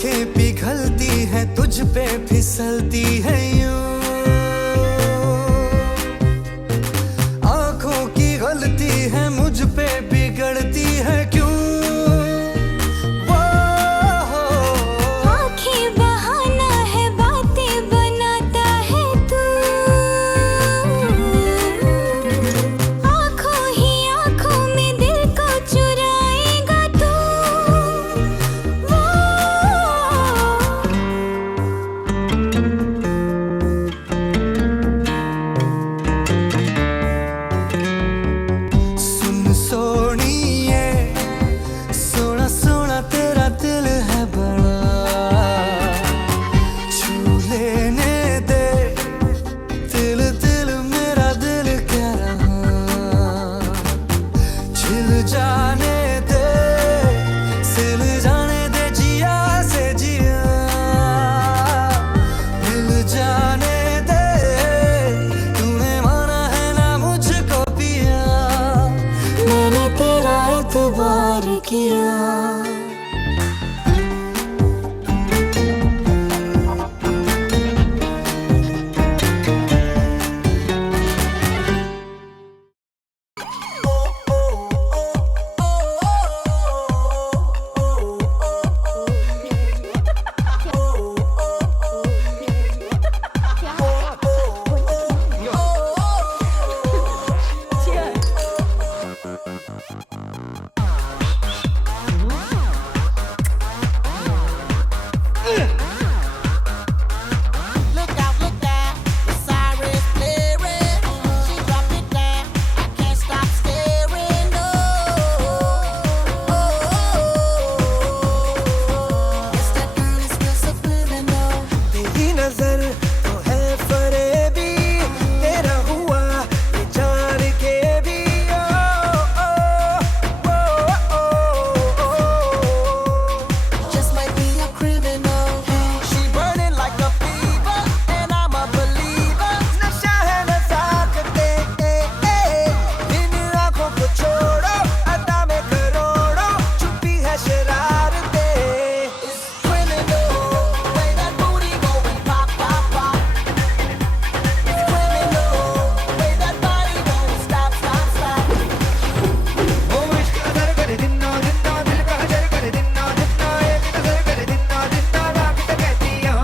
आंखें पिघलती है तुझ पे फिसलती है यूं, आंखों की गलती है मुझ पे बिगड़ती है क्यों। आंखें बहाना है बातें बनाता है तू, आंखों ही आंखों में दिल को चुराएगा तू। सुन सोनिए, सोना सोना तेरा दिल है बड़ा, छू लेने दे दिल दिल मेरा दिल कह रहा, छिल जाने दे सिल जाने दे जिया से जिया, मिल जाने दे तूने माना है ना मुझको पिया, मैंने तेरा एतबार किया। तेरी नजर तो है फरेबी, तेरा हुआ ये जान के भी Just might be a criminal. She burning like a fever and I'm a believer. नशा है नज़ाकतें, इन आँखों को छोड़ो अदा में करोड़ों छुपी है शरारतें। Criminal, way that booty going pop pop pop. Criminal, way that body won't stop stop stop. ओ इश्क अदर करे दिन्ना दिन्ना दिल का हजर करे दिन्ना दिन्ना एक नजर करे दिन्ना दिन्ना बाकी तो कहतियां।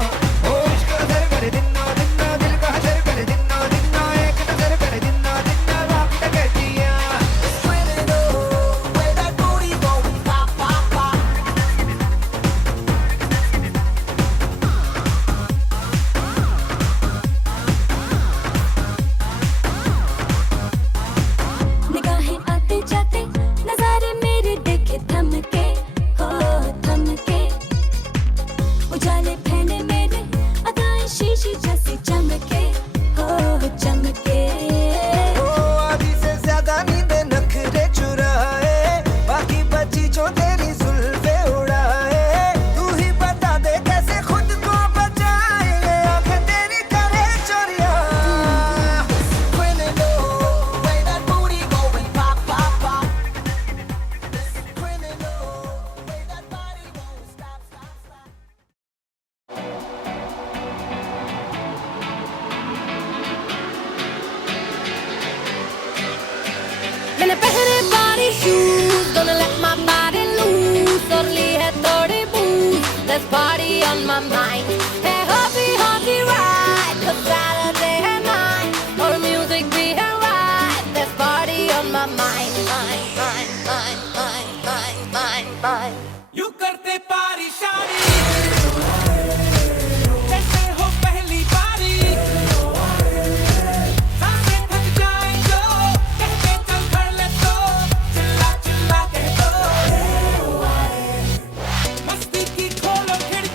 ओ इश्क अदर करे दिन्ना दिन्ना दिल का हजर करे दिन्ना दिन्ना एक नजर करे दिन्ना दिन्ना बाकी तो कहतियां। Criminal, way that booty going pop pop pop. निगाहें आते जाते नजारे मेरे देखे थमके हो थमके, उजाले फैले मेरे अदाएं शीशी जैसी चमके हो चमके। ओ आधी से ज्यादा नींदें नखरे चुराए, बाकी बची जो तेरी जुल्फे उड़ाए, तू ही बता दे कैसे खुद को बचाए, ये आंखें तेरी करे चोरियां। Criminal, way that booty going pop pop pop. Criminal, way that body won't stop stop stop. मैंने पहने body shoes, gonna let my body loose. Totally है थोड़ी booze, there's party on my mind. Hey hobby hobby right, 'cause Saturday night, और music भी है right. There's party on my mind, mind, mind, mind, mind, mind, mind, mind. You करते पारी शारी जैसे हो पहली बारी, सांसें थक जाए तो कहते चल कर ले तो, चिल्ला चिल्ला कह दो मस्ती की खोलो खिड़की।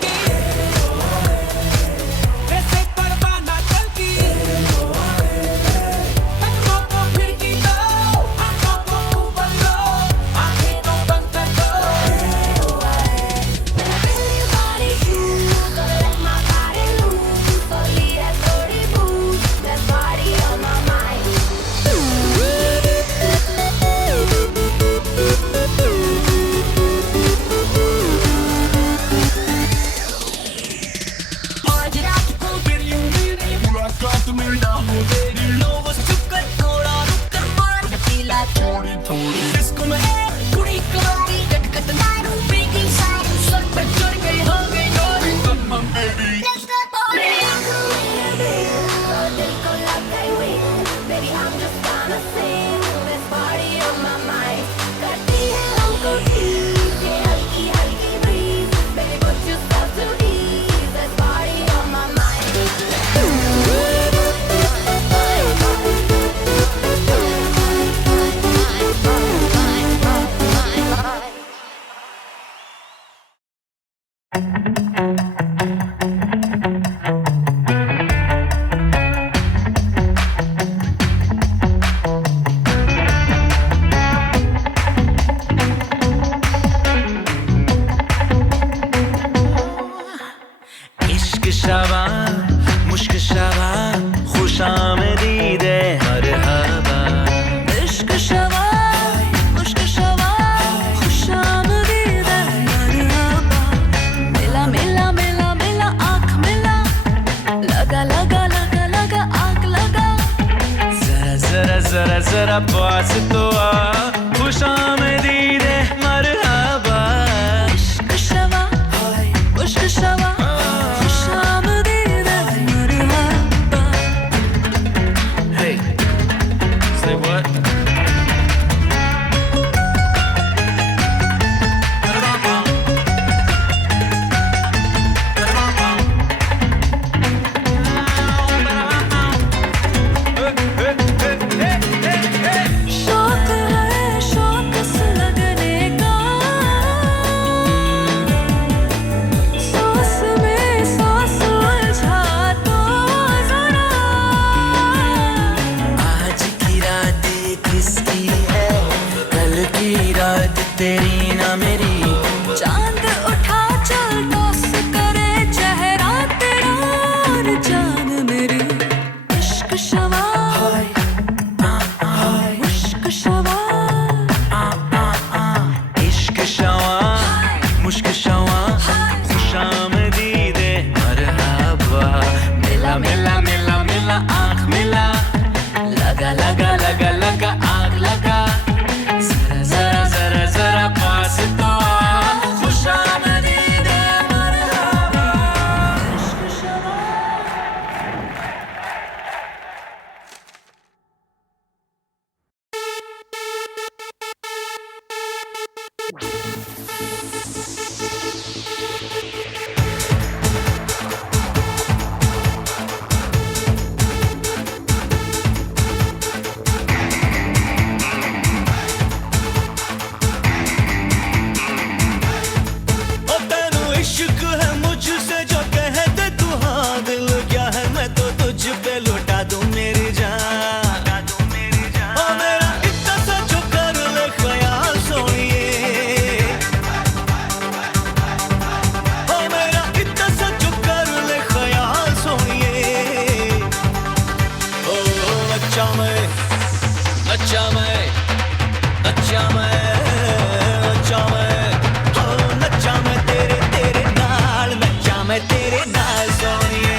मैं तेरे नाल सोनिए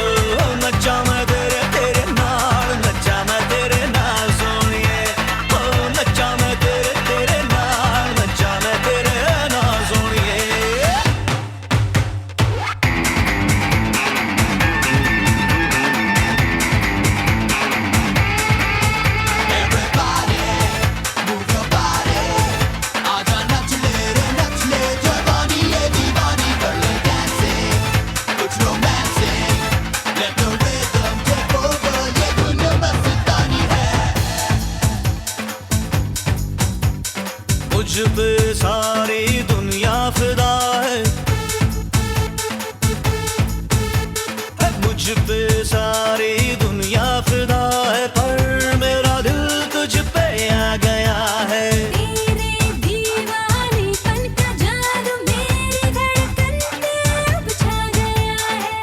ओ नच्चा मैं तेरे तेरे नाल नच्चा मैं तेरे नाल सोनिए ओ नच्चा मैं तेरे तेरे नाल नच्चा मैं तेरे नाल सोनिए मुझ पे सारी दुनिया फिदा है मुझ पे सारी दुनिया फिदा है पर मेरा दिल तुझ पे आ गया है तेरे दीवानेपन का जादू मेरी धड़कन पे अब छा गया है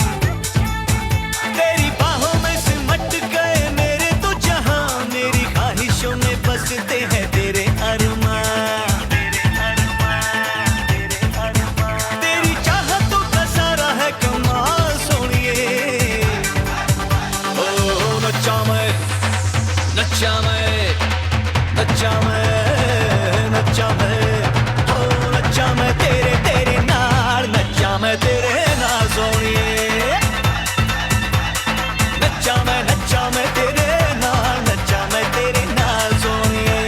तेरी बाहों में सिमट गए मेरे तो जहां मेरी ख्वाहिशों में बसते हैं तेरे अरमां तेरी चाहतों का सारा है कमाल सोनिए ओ नच्चा मैं नच्चा मैं नच्चा मैं नच्चा मैं ओ नच्चा मैं तेरे तेरे नाल नच्चा मैं तेरे नाल सोनिए नच्चा मैं तेरे नाल नच्चा मैं तेरे नाल सोनिए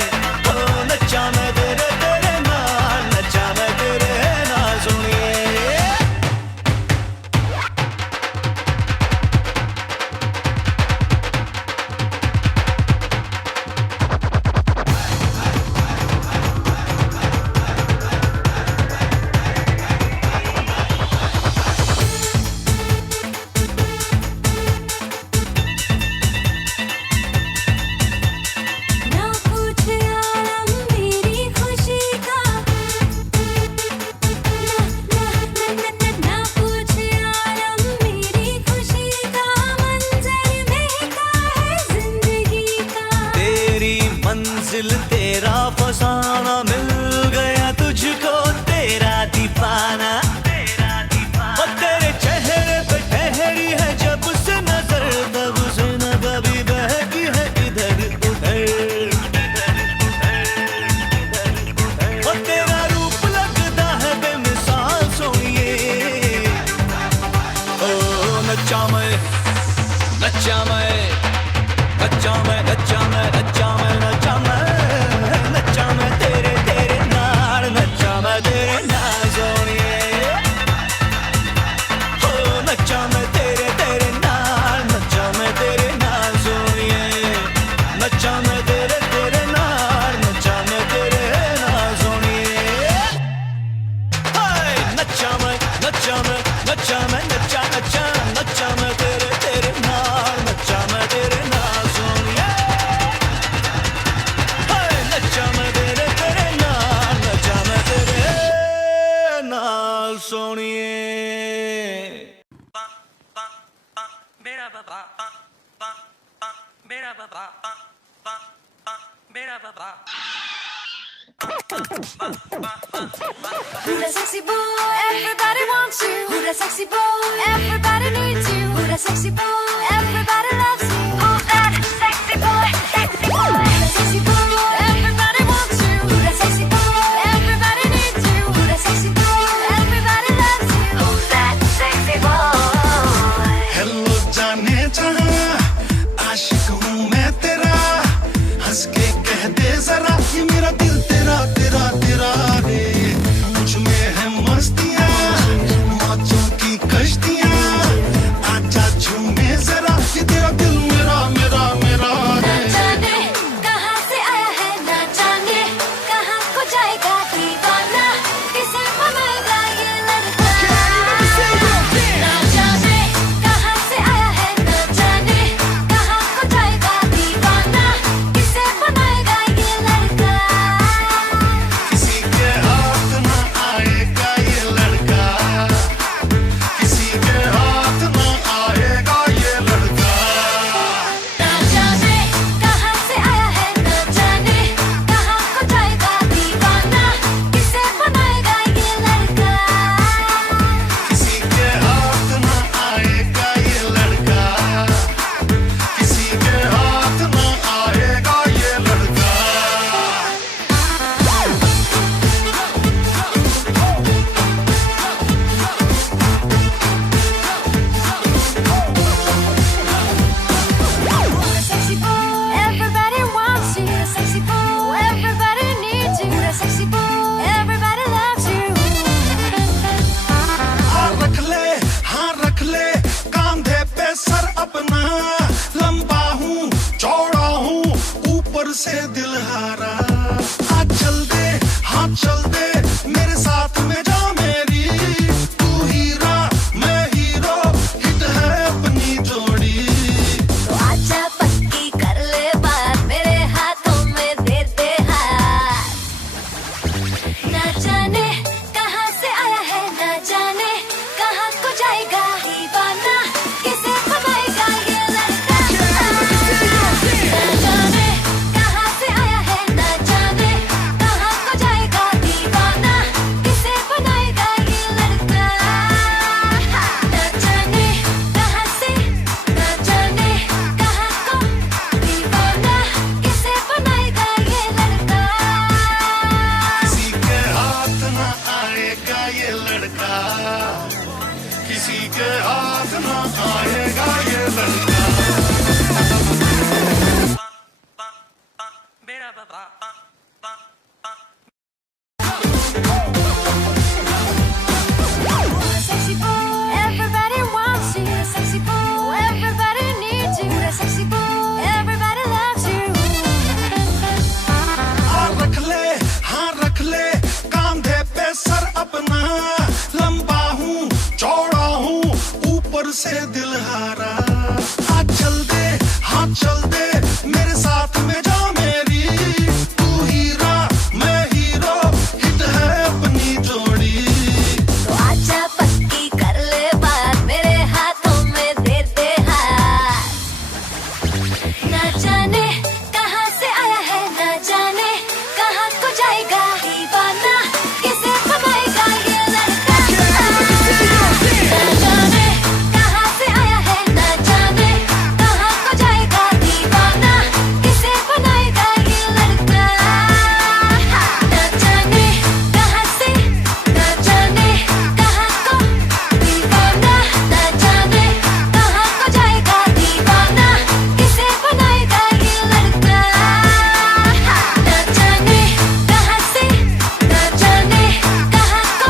ओ नच्चा मैं तेरे तेरे नाल नच्चा मैं तेरे नाल सोनिए ना पूछ आलम मेरी खुशी का ना पूछ आलम मेरी खुशी का मंजर महका है जिंदगी का तेरी मंजिल तेरा फसाना मिल गया तुझको तेरा दीवाना और तेरे चेहरे पे ठहरी है जब से नजर तब से न कभी बहकी है इधर उधर और तेरा रूप लगता है बेमिसाल सोनिए ओ नच्चा मैं नच्चा मैं नच्चा मैं नच्चा मैं नच्चा मैं नच्चा मैं नच्चा मैं तेरे तेरे नाल नच्चा मैं तेरे नाल सोनिए ओ नच्चा मैं तेरे तेरे नाल नच्चा मैं तेरे नाल सोनिए नच्चा मैं तेरे तेरे नाल नच्चा मैं तेरे नाल सोनिए हाय नच्चा मैं नच्चा मैं नच्चा मैं नच्चा नच्चा नच्चा मैं तेरे तेरे नाल नच्चा मैं तेरे नाल सोनिए हाय नच्चा मैं तेरे तेरे नाल नच्चा मैं तेरे नाल सोनिए Who that sexy boy? Everybody wants you. Who that sexy boy? Everybody needs you. Who that sexy boy? Everybody loves you. Who that sexy boy? Sexy boy. Who that sexy boy? Everybody wants you. Who that sexy boy? Everybody needs you. Who that sexy boy? Everybody loves you. Who that sexy boy? Hello जाने जहां आशिक हूँ मैं तेरा हंस के कह दे जरा ये मेरा दिल तेरा तेरा तेरा है मुझ में है मस्तियाँ मौजों की कश्तियाँ आजा झूमे अपना लंबा हूँ चौड़ा हूँ ऊपर से दिल हारा आज चल दे हाँ चल दे मेरे साथ में जा मेरी तू हीरा मैं हीरो हिट है अपनी जोड़ी तो आजा पक्की कर ले बात मेरे हाथों में दे दे हाथ ना जाने कहाँ से आया है ना जाने कहाँ को जाएगा दीवाना किसे बनाएगा ये लड़का ना जाने कहाँ से आया है ना जाने कहाँ को जाएगा दीवाना किसे बनाएगा ये लड़का ना जाने कहाँ से ना जाने कहाँ को दीवाना किसे बनाएगा ये लड़का किसी के हाथ ना आएगा ये लड़का किसी के हाथ ना आएगा ये लड़का Everybody wants you, sexy boy. Everybody needs you, sexy boy. Everybody loves you. रख ले हाँ रख ले कांधे पे सर अपना लंबा हूँ चौड़ा हूँ ऊपर से दिल हारा आज चल दे हाँ चल दे मेरे साथ में जा मेरी तू हीरा मैं हीरो हिट है अपनी जोड़ी तो आजा पक्की कर ले बात मेरे हाथों में दे दे हाथ ना जाने कहाँ से आया है ना जाने कहाँ को जाएगा दीवाना किसे बनाएगा ये लड़का ना जाने कहाँ से आया है ना जाने कहाँ को जाएगा दीवाना किसे बनाएगा ये लड़का ना जाने कहाँ से ना जाने कहाँ को दीवाना ना जाने कहाँ को जाएगा दीवाना किसे बनाएगा ये लड़का ना जाने कहाँ से ना जाने कहाँ को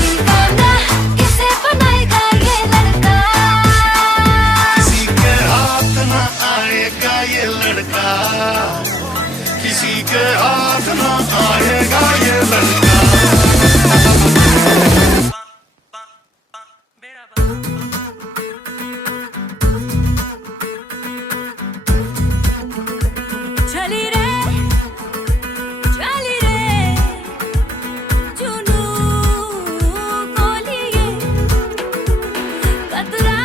दीवाना किसे बनाएगा ये लड़का किसी के हाथ ना आएगा ये लड़का किसी के हाथ ना आएगा ये लड़का चली रे जुनू को लिए कतरा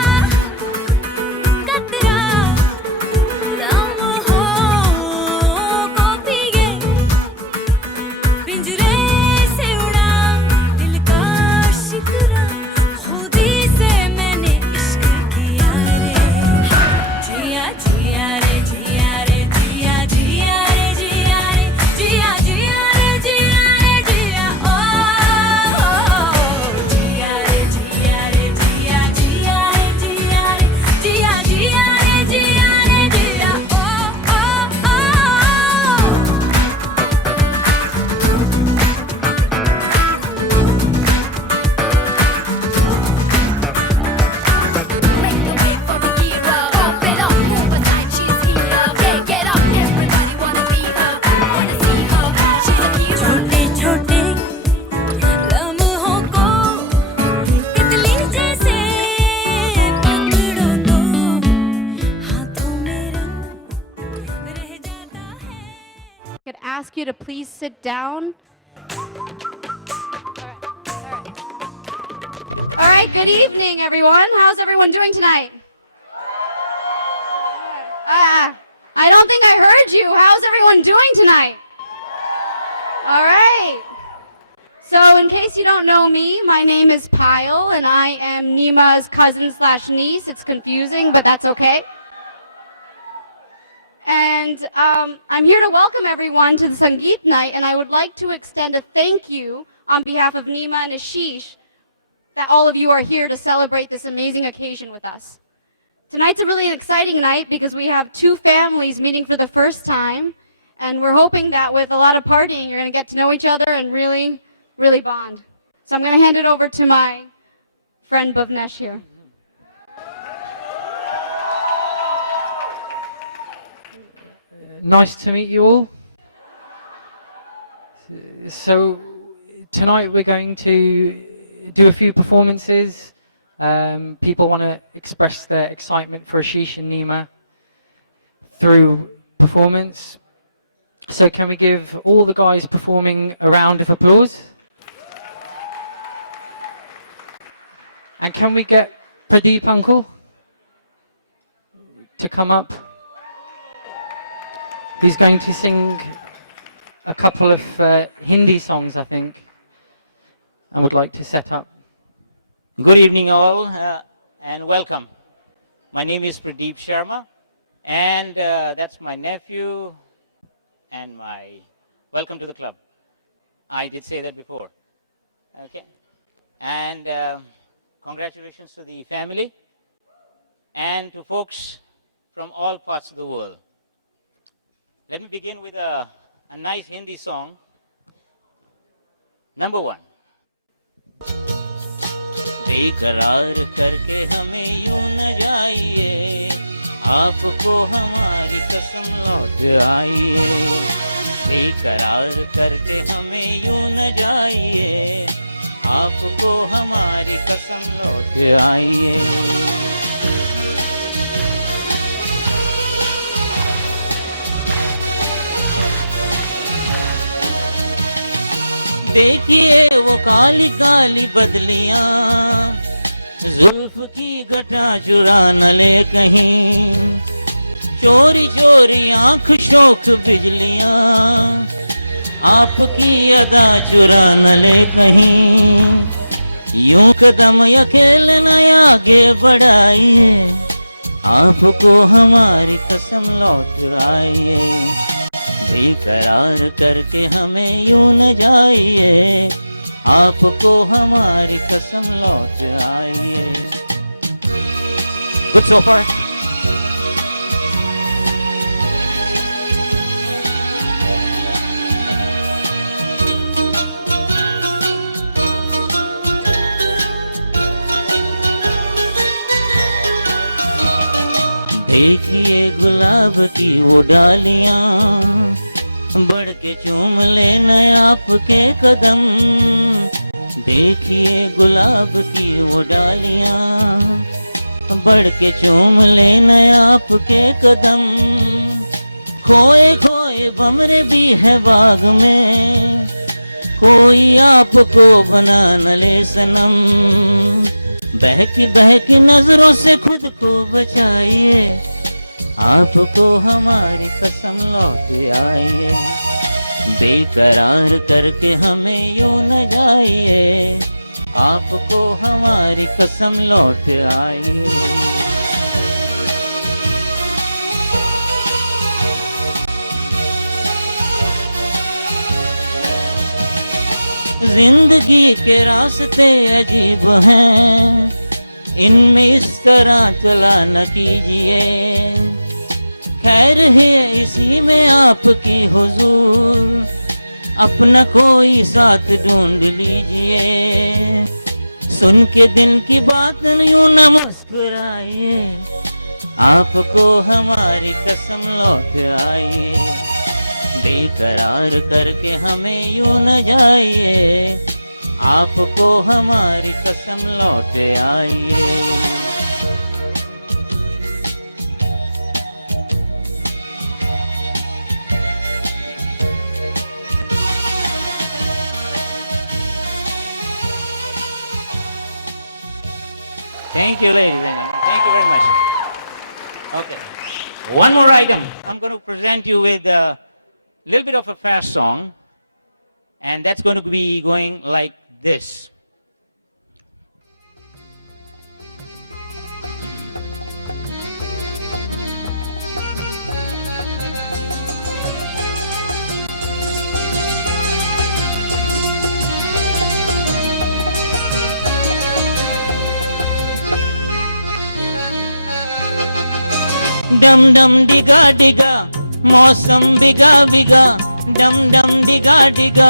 कतरा दम हो को पिए पिंजरे से उड़ा दिल का शिकरा खुद ही से मैंने इश्क किया रे जिया जिया रे जिया रे जिया जिया रे जिया रे जिया जिया रे जिया रे जिया ओ जिया रे जिया रे जिया जिया रे जिया रे जिया जिया रे जिया रे जिया ओ Make the way, pump it up. She's here, make it up. Everybody wanna see her. छोटे छोटे लम्हों को तितली जैसे पकड़ो तो हाथों में रंग रह जाता है. Could ask you to please sit down. All right, good evening, everyone. How's everyone doing tonight? I don't think I heard you. How's everyone doing tonight? All right. So, in case you don't know me, my name is Pyle, and I am Neema's cousin slash niece. It's confusing, but that's okay. And I'm here to welcome everyone to the Sangeet night, and I would like to extend a thank you on behalf of Neema and Ashish that all of you are here to celebrate this amazing occasion with us. Tonight's a really exciting night because we have two families meeting for the first time, and we're hoping that with a lot of partying, you're going to get to know each other and really, really bond. So I'm going to hand it over to my friend Bhavnesh here. Nice to meet you all. So tonight we're going to do a few performances. People want to express their excitement for Ashish and Neema through performance. So can we give all the guys performing a round of applause? And can we get Pradeep uncle to come up? He's going to sing a couple of Hindi songs, I think, and would like to set up. Good evening all and welcome. My name is Pradeep Sharma and that's my nephew and my welcome to the club. I did say that before. Okay. And congratulations to the family and to folks from all parts of the world. Let me begin with a nice Hindi song. Number one. बेकरार करके हमें यूं न जाइए, आपको हमारी कसम लौट आइए। बेकरार करके हमें यूं न जाइए, आपको हमारी कसम लौट आइए। देखिए वो काली काली बदलियां, जुल्फ की गटा चुरा न ले कहीं। चोरी चोरी आंख शोक बिजलियां, आपकी अदा चुरा न ले कहीं। यूं कदम अकेले न आगे बढ़ाइए, आपको हमारी कसम लौट आइए। बेकरार करके हमें यूं न जाइए, आपको हमारी कसम लौट आइए। Good so far. देखिए गुलाब की वो डालियां, बढ़ के चूम लेना आपके कदम। देखिए गुलाब की वो डालियां, बढ़ के चूम लेना आपके कदम। खोए खोए बमरे भी है बाग में, कोई आपको बना न ले सनम। बहकी नजरों से खुद को बचाइए, आपको हमारी कसम लौट आइए। बेकरार करके हमें यूं न जाइए, आपको हमारी कसम लौट आइए। जिंदगी के रास्ते अजीब हैं, इनमें इस तरह चला न कीजिए। खैर है इसी में आपकी हुजूर, अपना कोई साथ ढूंढ लीजिए। सुन के दिल की बात यूं न मुस्कुराइए, आपको हमारी कसम लौट आइए। बेकरार करके हमें यूं न जाइए, आपको हमारी कसम लौट आइए। Thank you, ladies and gentlemen. Thank you very much. Okay. One more item. I'm going to present you with a little bit of a fast song, and that's going to be going like this. डम डम डिगा डिगा मौसम बिगा बिगा, डम डम डिगा डिगा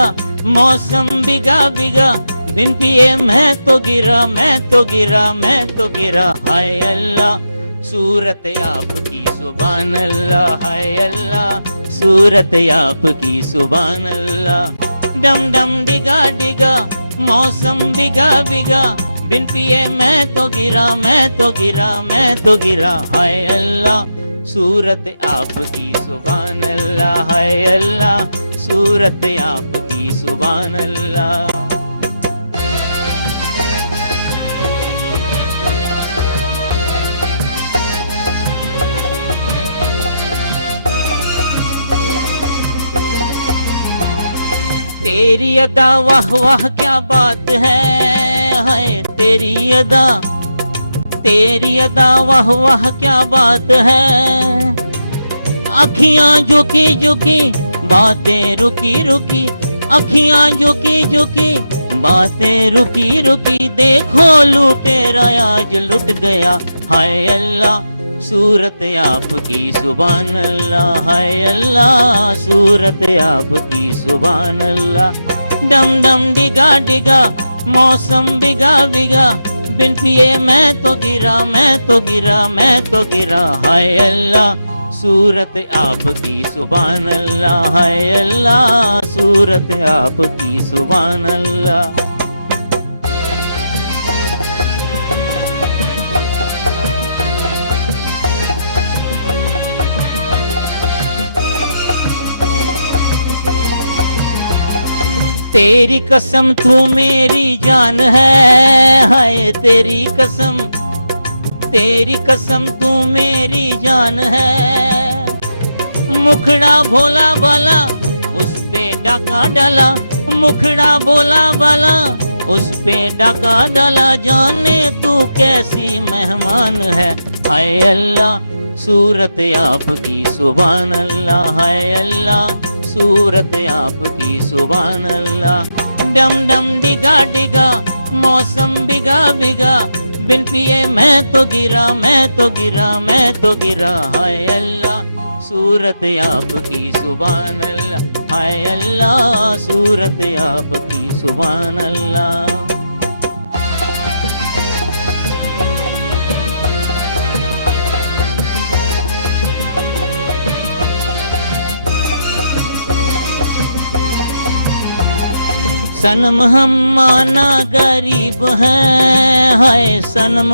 मौसम बिगा बिगा। बिन पिए मैं तो गिरा, मैं तो गिरा, मैं तो गिरा। हाय अल्लाह सूरत आपकी सुभान अल्लाह है अल्लाह, सूरत आपकी सुभान अल्लाह। डम डम डिगा डिगा मौसम बिगा बिगा, बिन पिए मैं तो गिरा मैं तो गिरा मैं तो गिरा, हाय अल्लाह सूरत आपकी सुभान अल्लाह है अल्लाह, सूरत आपकी सुभान अल्लाह। तेरी अदा वाह वाह क्या बात है, हाय तेरी अदा, तेरी अदा वाह वाह क्या बात है। अखियां झुकी झुकी बातें रुकी रुकी, अखियां झुकी झुकी बातें रुकी रुकी, देखो लुटेरा आज लुट गया, हाय अल्लाह सूरत आपकी सुभान अल्लाह है अल्लाह, सूरत आपकी सुभान अल्लाह। डम डम डिगा डिगा मौसम बिगा बिगा, बिन पिए मैं तो गिरा मैं तो गिरा मैं तो गिरा, हाय अल्लाह सूरत आपकी सुभान अल्लाह है अल्लाह, सूरत आपकी सुभान अल्लाह। तेरी कसम तू मेरी जान है, हाय तेरी कसम, तेरी कसम तू मेरी जान है। मुखड़ा भोला वाला उस पे डाका डाला, मुखड़ा भोला वाला उस पे डाका डाला, जाने तू कैसी मेहमान है, हाय अल्लाह सूरत आपकी सुभान अल्लाह है अल्लाह, सूरत आपकी सुभान अल्लाह। डम डम डिगा डिगा मौसम बिगा बिगा, बिन पिए मैं तो गिरा मैं तो गिरा मैं तो गिरा, हाय अल्लाह सूरत आपकी सुभान अल्लाह, हाय अल्लाह सूरत आपकी सुभान अल्लाह। सनम हम माना गरीब हैं, हाय सनम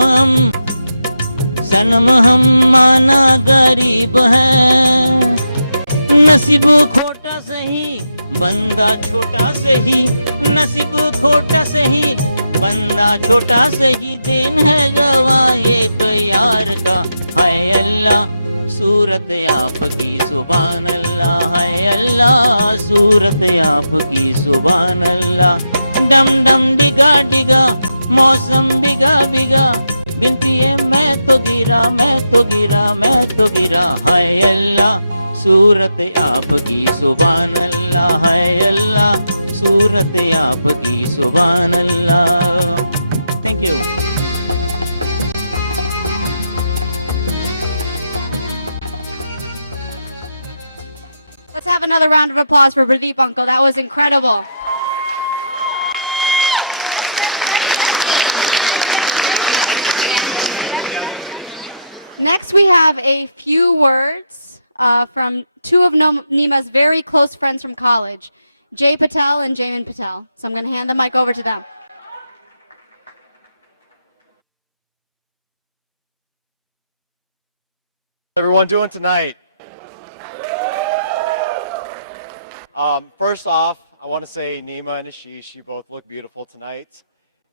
हम माना गरीब हैं। नसीब खोटा सही बंदा छोटा सही, नसीब खोटा सही बंदा छोटा सही, दिन है गवाह एक यार का, हाय अल्लाह सूरत आपकी सुभान अल्लाह है अल्लाह, सूरत आपकी सुभान अल्लाह। डम डम डिगा डिगा मौसम बिगा बिगा, बिन पिए मैं तो गिरा मैं तो गिरा मैं तो गिरा, हाय अल्लाह सूरत आपकी सुभान अल्लाह है अल्लाह, सूरत आपकी सुभान Allah. Thank you. Let's have another round of applause for Rajdeep uncle. That was incredible. Next, we have a few words from two of Neema's very close friends from college, Jay Patel and Jamin Patel. So I'm going to hand the mic over to them. How's everyone doing tonight? First off, I want to say Neema and Ashish, you both look beautiful tonight.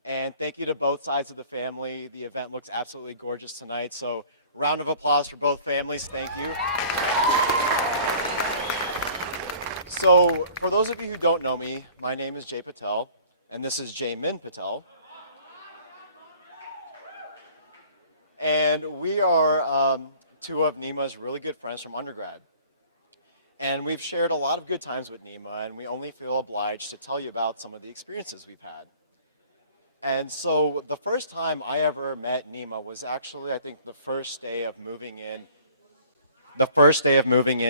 And thank you to both sides of the family. The event looks absolutely gorgeous tonight. So round of applause for both families. Thank you. So for those of you who don't know me, my name is Jay Patel, and this is Jamin Patel. And we are two of Neema's really good friends from undergrad. And we've shared a lot of good times with Neema, and we only feel obliged to tell you about some of the experiences we've had. And so the first time I ever met Neema was actually, I think, the first day of moving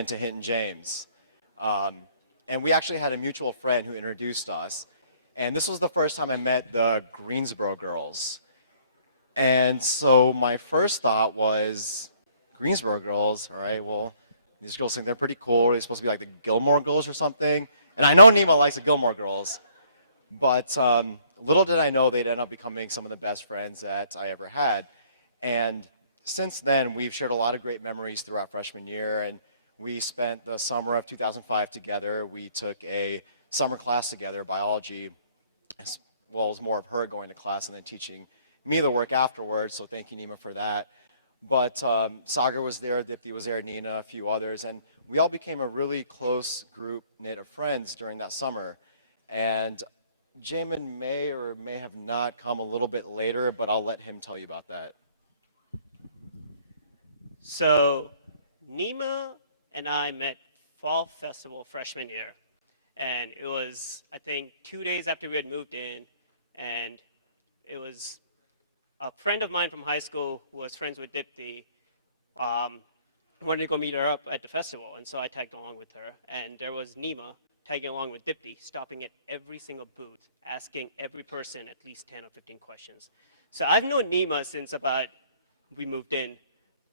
into Hinton James. And we actually had a mutual friend who introduced us. And this was the first time I met the Greensboro girls. And so my first thought was, Greensboro girls, all right, well, these girls think they're pretty cool. Are they supposed to be like the Gilmore Girls or something? And I know Neema likes the Gilmore Girls, but little did I know they'd end up becoming some of the best friends that I ever had. And since then, we've shared a lot of great memories throughout freshman year, and we spent the summer of 2005 together. We took a summer class together, biology. Well, it was more of her going to class and then teaching me the work afterwards, so thank you, Neema, for that. But Sagar was there, Dipti was there, Nina, a few others, and we all became a really close group knit of friends during that summer. And Jamin may or may have not come a little bit later, but I'll let him tell you about that. So Neema and I met Fall Festival freshman year. And it was, I think, 2 days after we had moved in. And it was a friend of mine from high school who was friends with Dipti, wanted to go meet her up at the festival. And so I tagged along with her. And there was Neema tagging along with Dipti, stopping at every single booth, asking every person at least 10 or 15 questions. So I've known Neema since about we moved in.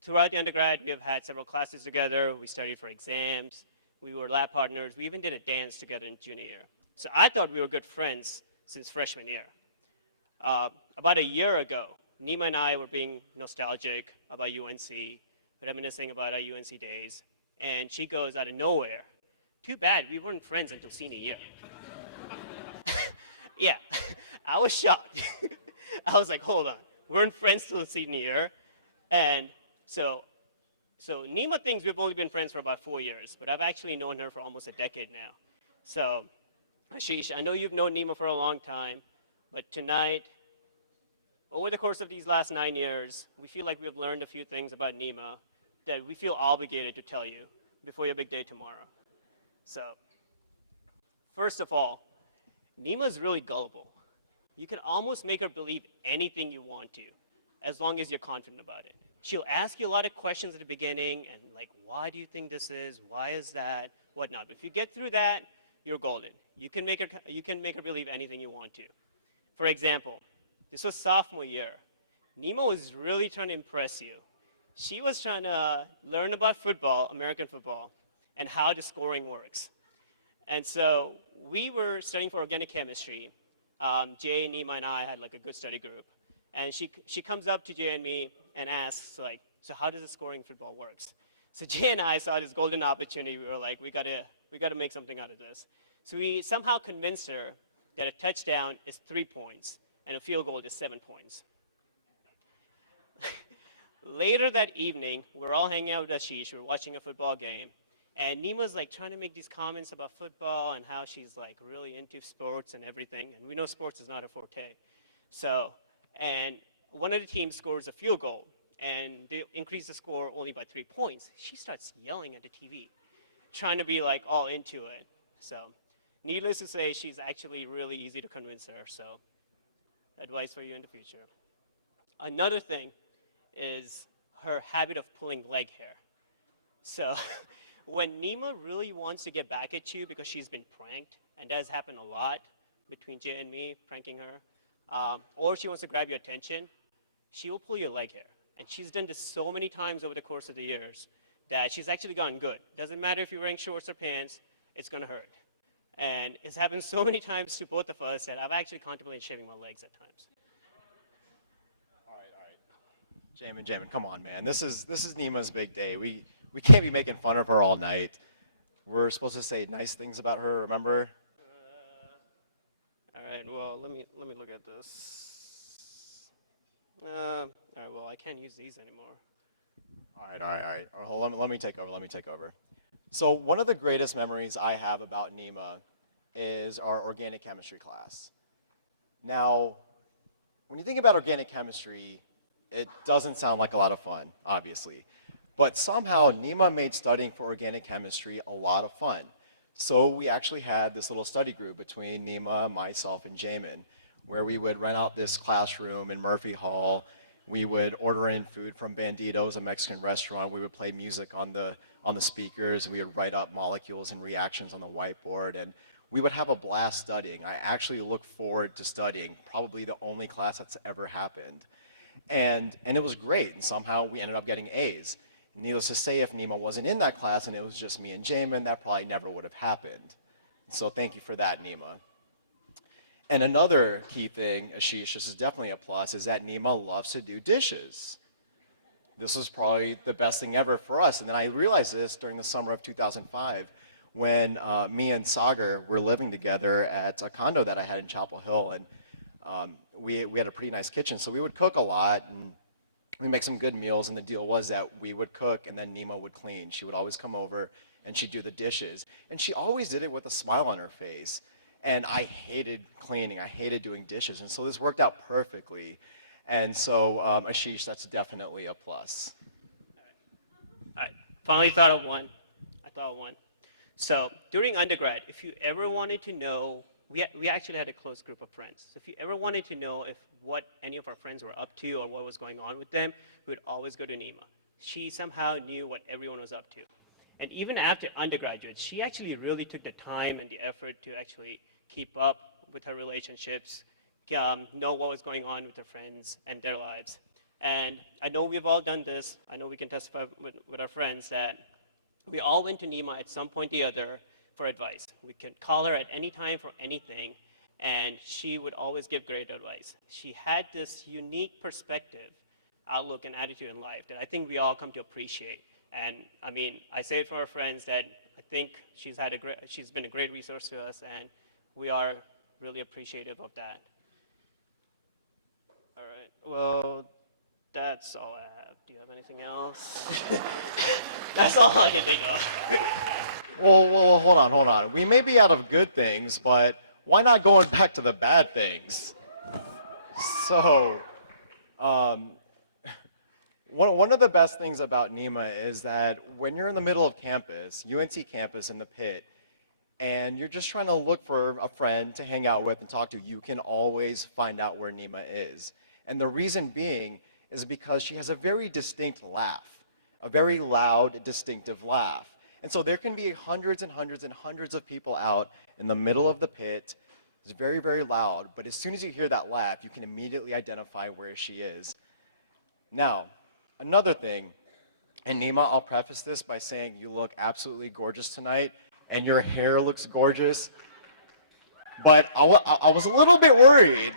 Throughout the undergrad, we have had several classes together. We studied for exams. We were lab partners. We even did a dance together in junior year. So I thought we were good friends since freshman year. About a year ago, Neema and I were being nostalgic about UNC, reminiscing about our UNC days, and she goes out of nowhere, "Too bad we weren't friends until senior year." Yeah, I was shocked. I was like, hold on, we weren't friends till senior year. And so Neema thinks we've only been friends for about 4 years, but I've actually known her for almost a decade now. So, Ashish, I know you've known Neema for a long time, but tonight, over the course of these last 9 years, we feel like we've learned a few things about Neema that we feel obligated to tell you before your big day tomorrow. So, first of all, Neema is really gullible. You can almost make her believe anything you want to, as long as you're confident about it. She'll ask you a lot of questions at the beginning, and like, why do you think this is? Why is that? Whatnot. But if you get through that, you're golden. You can make her believe anything you want to. For example, this was sophomore year. Neema was really trying to impress you. She was trying to learn about football, American football, and how the scoring works. And so we were studying for organic chemistry. Jay, Neema, and I had like a good study group. And she comes up to Jay and me and asks, like, so how does the scoring football works? So Jay and I saw this golden opportunity. We were like, we gotta make something out of this. So we somehow convinced her that a touchdown is 3 points and a field goal is 7 points. Later that evening, we're all hanging out with Ashish. We're watching a football game. And Neema's like trying to make these comments about football and how she's like really into sports and everything. And we know sports is not her forte. So, and one of the teams scores a field goal and they increase the score only by 3 points. She starts yelling at the TV, trying to be like all into it. So, needless to say, she's actually really easy to convince her. So, advice for you in the future. Another thing is her habit of pulling leg hair. So, when Neema really wants to get back at you because she's been pranked, and that has happened a lot between Jay and me, pranking her, or she wants to grab your attention, she will pull your leg hair. And she's done this so many times over the course of the years that she's actually gotten good. Doesn't matter if you're wearing shorts or pants, it's gonna hurt. And it's happened so many times to both of us that I've actually contemplated shaving my legs at times. All right. Jamin, come on, man. This is Neema's big day. We can't be making fun of her all night. We're supposed to say nice things about her, remember? All right, well, let me look at this. All right, well, I can't use these anymore. All right. Let me take over. So one of the greatest memories I have about Neema is our organic chemistry class. Now, when you think about organic chemistry, it doesn't sound like a lot of fun, obviously. But somehow, Neema made studying for organic chemistry a lot of fun. So we actually had this little study group between Neema, myself, and Jamin, where we would rent out this classroom in Murphy Hall. We would order in food from Banditos, a Mexican restaurant. We would play music on the speakers, and we would write up molecules and reactions on the whiteboard. And we would have a blast studying. I actually look forward to studying, probably the only class that's ever happened. And it was great, and somehow we ended up getting A's. Needless to say, if Neema wasn't in that class and it was just me and Jamin, that probably never would have happened. So thank you for that, Neema. And another key thing, Ashish, this is definitely a plus, is that Neema loves to do dishes. This was probably the best thing ever for us. And then I realized this during the summer of 2005 when me and Sagar were living together at a condo that I had in Chapel Hill. And we had a pretty nice kitchen, so we would cook a lot and we make some good meals. And the deal was that we would cook and then Neema would clean. She would always come over and she'd do the dishes. And she always did it with a smile on her face. And I hated cleaning. I hated doing dishes. And so this worked out perfectly. And so, Ashish, that's definitely a plus. All right. Finally thought of one. I thought of one. So during undergrad, if you ever wanted to know, we actually had a close group of friends. So if you ever wanted to know if what any of our friends were up to or what was going on with them, we would always go to Neema. She somehow knew what everyone was up to. And even after undergraduate, she actually really took the time and the effort to actually keep up with her relationships, know what was going on with her friends and their lives. And I know we've all done this. I know we can testify with our friends that we all went to Neema at some point or the other for advice. We could call her at any time for anything, and she would always give great advice. She had this unique perspective, outlook, and attitude in life that I think we all come to appreciate. And I mean, I say it for our friends that I think she's been a great resource to us, and we are really appreciative of that. All right, well, that's all I have. Do you have anything else? That's all I can think of. Well, hold on. We may be out of good things, but why not going back to the bad things? So, one of the best things about Neema is that when you're in the middle of campus, UNC campus in the pit, and you're just trying to look for a friend to hang out with and talk to, you can always find out where Neema is. And the reason being is because she has a very distinct laugh, a very loud, distinctive laugh. And so there can be hundreds and hundreds and hundreds of people out in the middle of the pit. It's very, very loud, but as soon as you hear that laugh, you can immediately identify where she is. Now, another thing, and Neema, I'll preface this by saying you look absolutely gorgeous tonight, and your hair looks gorgeous, but I was a little bit worried.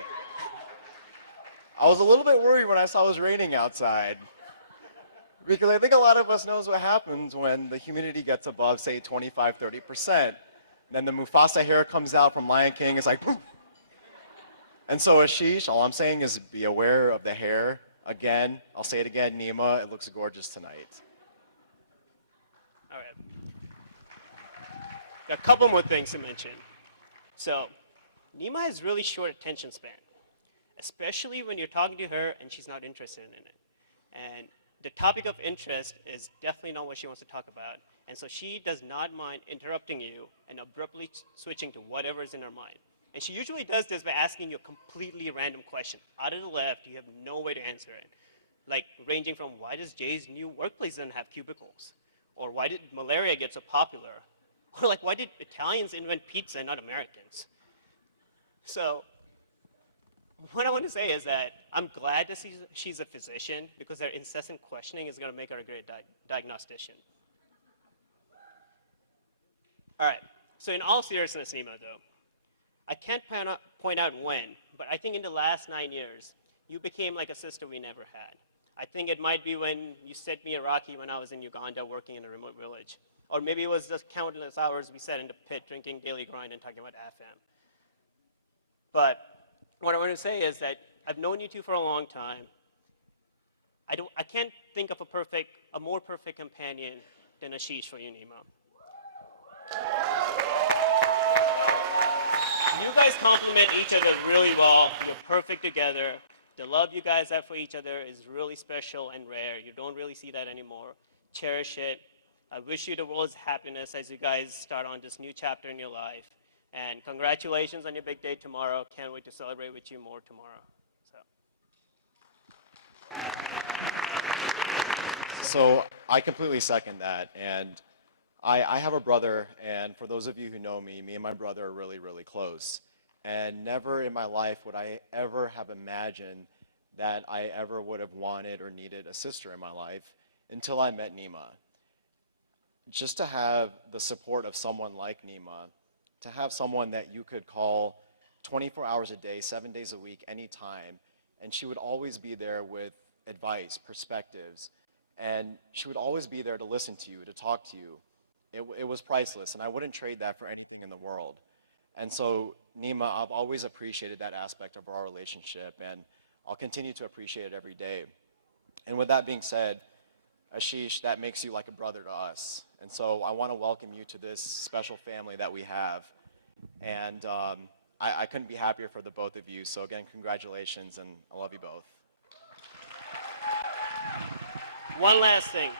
I was a little bit worried when I saw it was raining outside. Because I think a lot of us knows what happens when the humidity gets above, say, 25, 30%. Then the Mufasa hair comes out from Lion King, it's like, poof. And so Ashish, all I'm saying is be aware of the hair. Again, I'll say it again, Neema, it looks gorgeous tonight. All right. Got a couple more things to mention. So, Neema has really short attention span, especially when you're talking to her and she's not interested in it. And the topic of interest is definitely not what she wants to talk about. And so she does not mind interrupting you and abruptly switching to whatever is in her mind. And she usually does this by asking you a completely random question. Out of the left, you have no way to answer it. Like ranging from, why does Jay's new workplace then have cubicles? Or why did malaria get so popular? Or like, why did Italians invent pizza and not Americans? So what I want to say is that I'm glad that she's a physician because her incessant questioning is going to make her a great diagnostician. All right, so in all seriousness, Neema, though, I can't point out when, but I think in the last 9 years, you became like a sister we never had. I think it might be when you sent me Iraqi when I was in Uganda working in a remote village. Or maybe it was the countless hours we sat in the pit drinking daily grind and talking about FM. But what I want to say is that I've known you two for a long time. I can't think of a more perfect companion than Ashish for you, Neema. You guys complement each other really well. You're perfect together. The love you guys have for each other is really special and rare. You don't really see that anymore. Cherish it. I wish you the world's happiness as you guys start on this new chapter in your life. And congratulations on your big day tomorrow. Can't wait to celebrate with you more tomorrow. So I completely second that. And I have a brother, and for those of you who know me and my brother are really, really close. And never in my life would I ever have imagined that I ever would have wanted or needed a sister in my life until I met Neema. Just to have the support of someone like Neema, to have someone that you could call 24 hours a day, 7 days a week, anytime, and she would always be there with advice, perspectives, and she would always be there to listen to you, to talk to you. It was priceless, and I wouldn't trade that for anything in the world. And so, Neema, I've always appreciated that aspect of our relationship, and I'll continue to appreciate it every day. And with that being said, Ashish, that makes you like a brother to us. And so I want to welcome you to this special family that we have. And I couldn't be happier for the both of you. So again, congratulations, and I love you both. One last thing.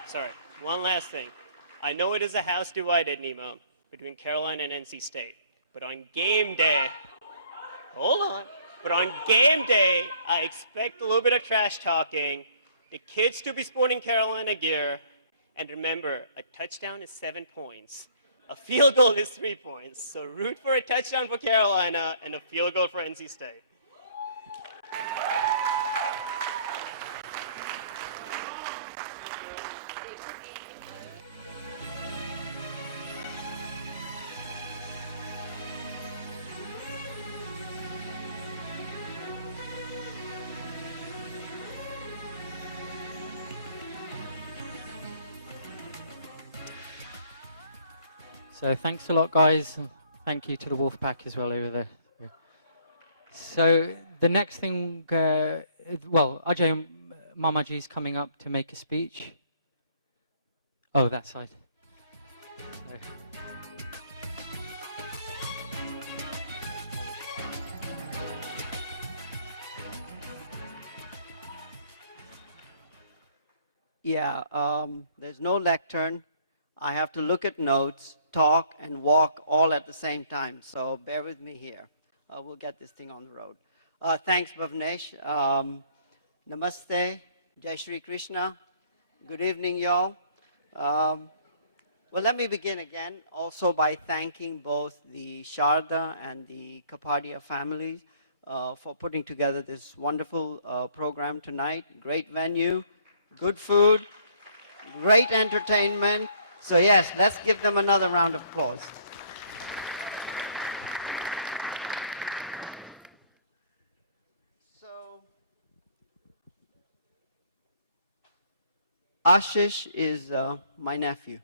I know it is a house divided, Neema, between Carolina and NC State. But on game day, I expect a little bit of trash talking, the kids to be sporting Carolina gear, and remember, a touchdown is 7 points. A field goal is 3 points. So root for a touchdown for Carolina and a field goal for NC State. So thanks a lot, guys. And thank you to the Wolfpack as well over there. Yeah. So the next thing, well, Ajay Mamaji is coming up to make a speech. Oh, that side. Sorry. Yeah, there's no lectern. I have to look at notes, talk, and walk all at the same time. So bear with me here. We'll get this thing on the road. Thanks, Bhavnesh. Namaste. Jai Shri Krishna. Good evening, y'all. Well, let me begin again also by thanking both the Sharda and the Kapadia families for putting together this wonderful program tonight. Great venue, good food, great entertainment. So yes, let's give them another round of applause. So, Ashish is my nephew.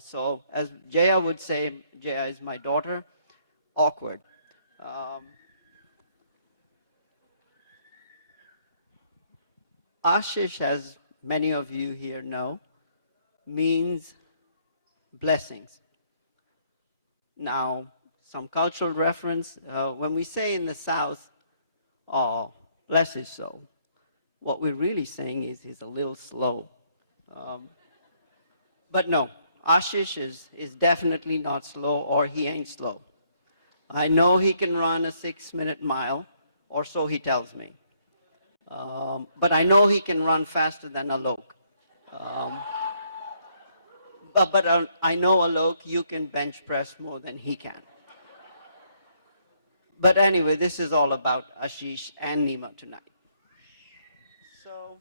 So as Jaya would say, Jaya is my daughter. Awkward. Ashish, as many of you here know, means blessings. Now, some cultural reference, when we say in the South, oh, bless his soul, what we're really saying is he's a little slow. But no, Ashish is definitely not slow, or he ain't slow. I know he can run a 6-minute mile, or so he tells me. But I know he can run faster than Alok. But I know, Alok, you can bench press more than he can. But anyway, this is all about Ashish and Neema tonight. So,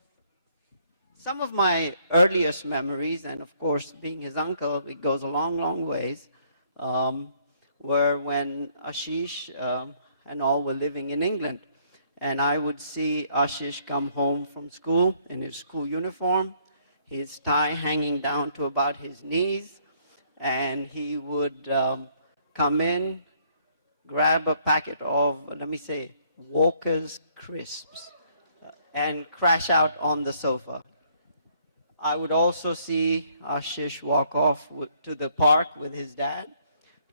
some of my earliest memories, and of course, being his uncle, it goes a long, long ways, were when Ashish and all were living in England. And I would see Ashish come home from school in his school uniform, his tie hanging down to about his knees, and he would come in, grab a packet of, let me say, Walker's crisps, and crash out on the sofa. I would also see Ashish walk off to the park with his dad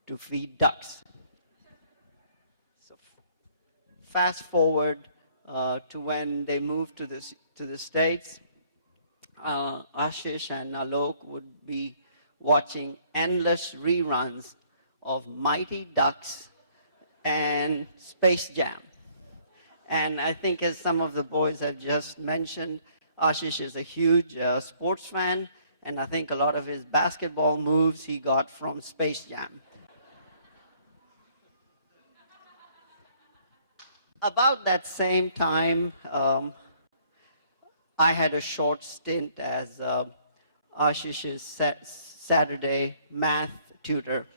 to feed ducks. So fast forward to when they moved to the States, Ashish and Alok would be watching endless reruns of Mighty Ducks and Space Jam. And I think, as some of the boys have just mentioned, Ashish is a huge sports fan, and I think a lot of his basketball moves he got from Space Jam. About that same time, I had a short stint as Ashish's Saturday math tutor.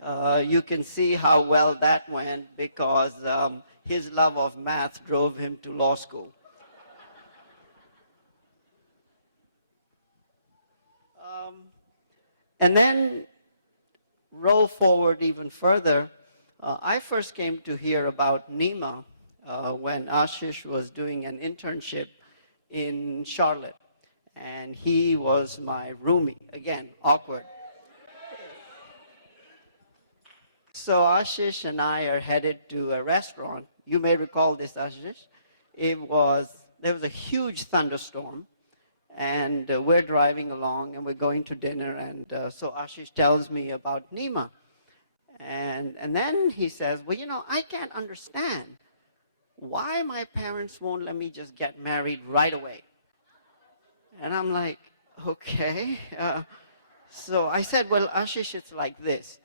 You can see how well that went because his love of math drove him to law school. And then roll forward even further. I first came to hear about NEMA when Ashish was doing an internship in Charlotte. And he was my roomie. Again, awkward. So Ashish and I are headed to a restaurant. You may recall this, Ashish. There was a huge thunderstorm. And we're driving along and we're going to dinner. And so Ashish tells me about NEMA. And then he says, well, you know, I can't understand why my parents won't let me just get married right away. And I'm like, okay. So I said, well, Ashish, it's like this.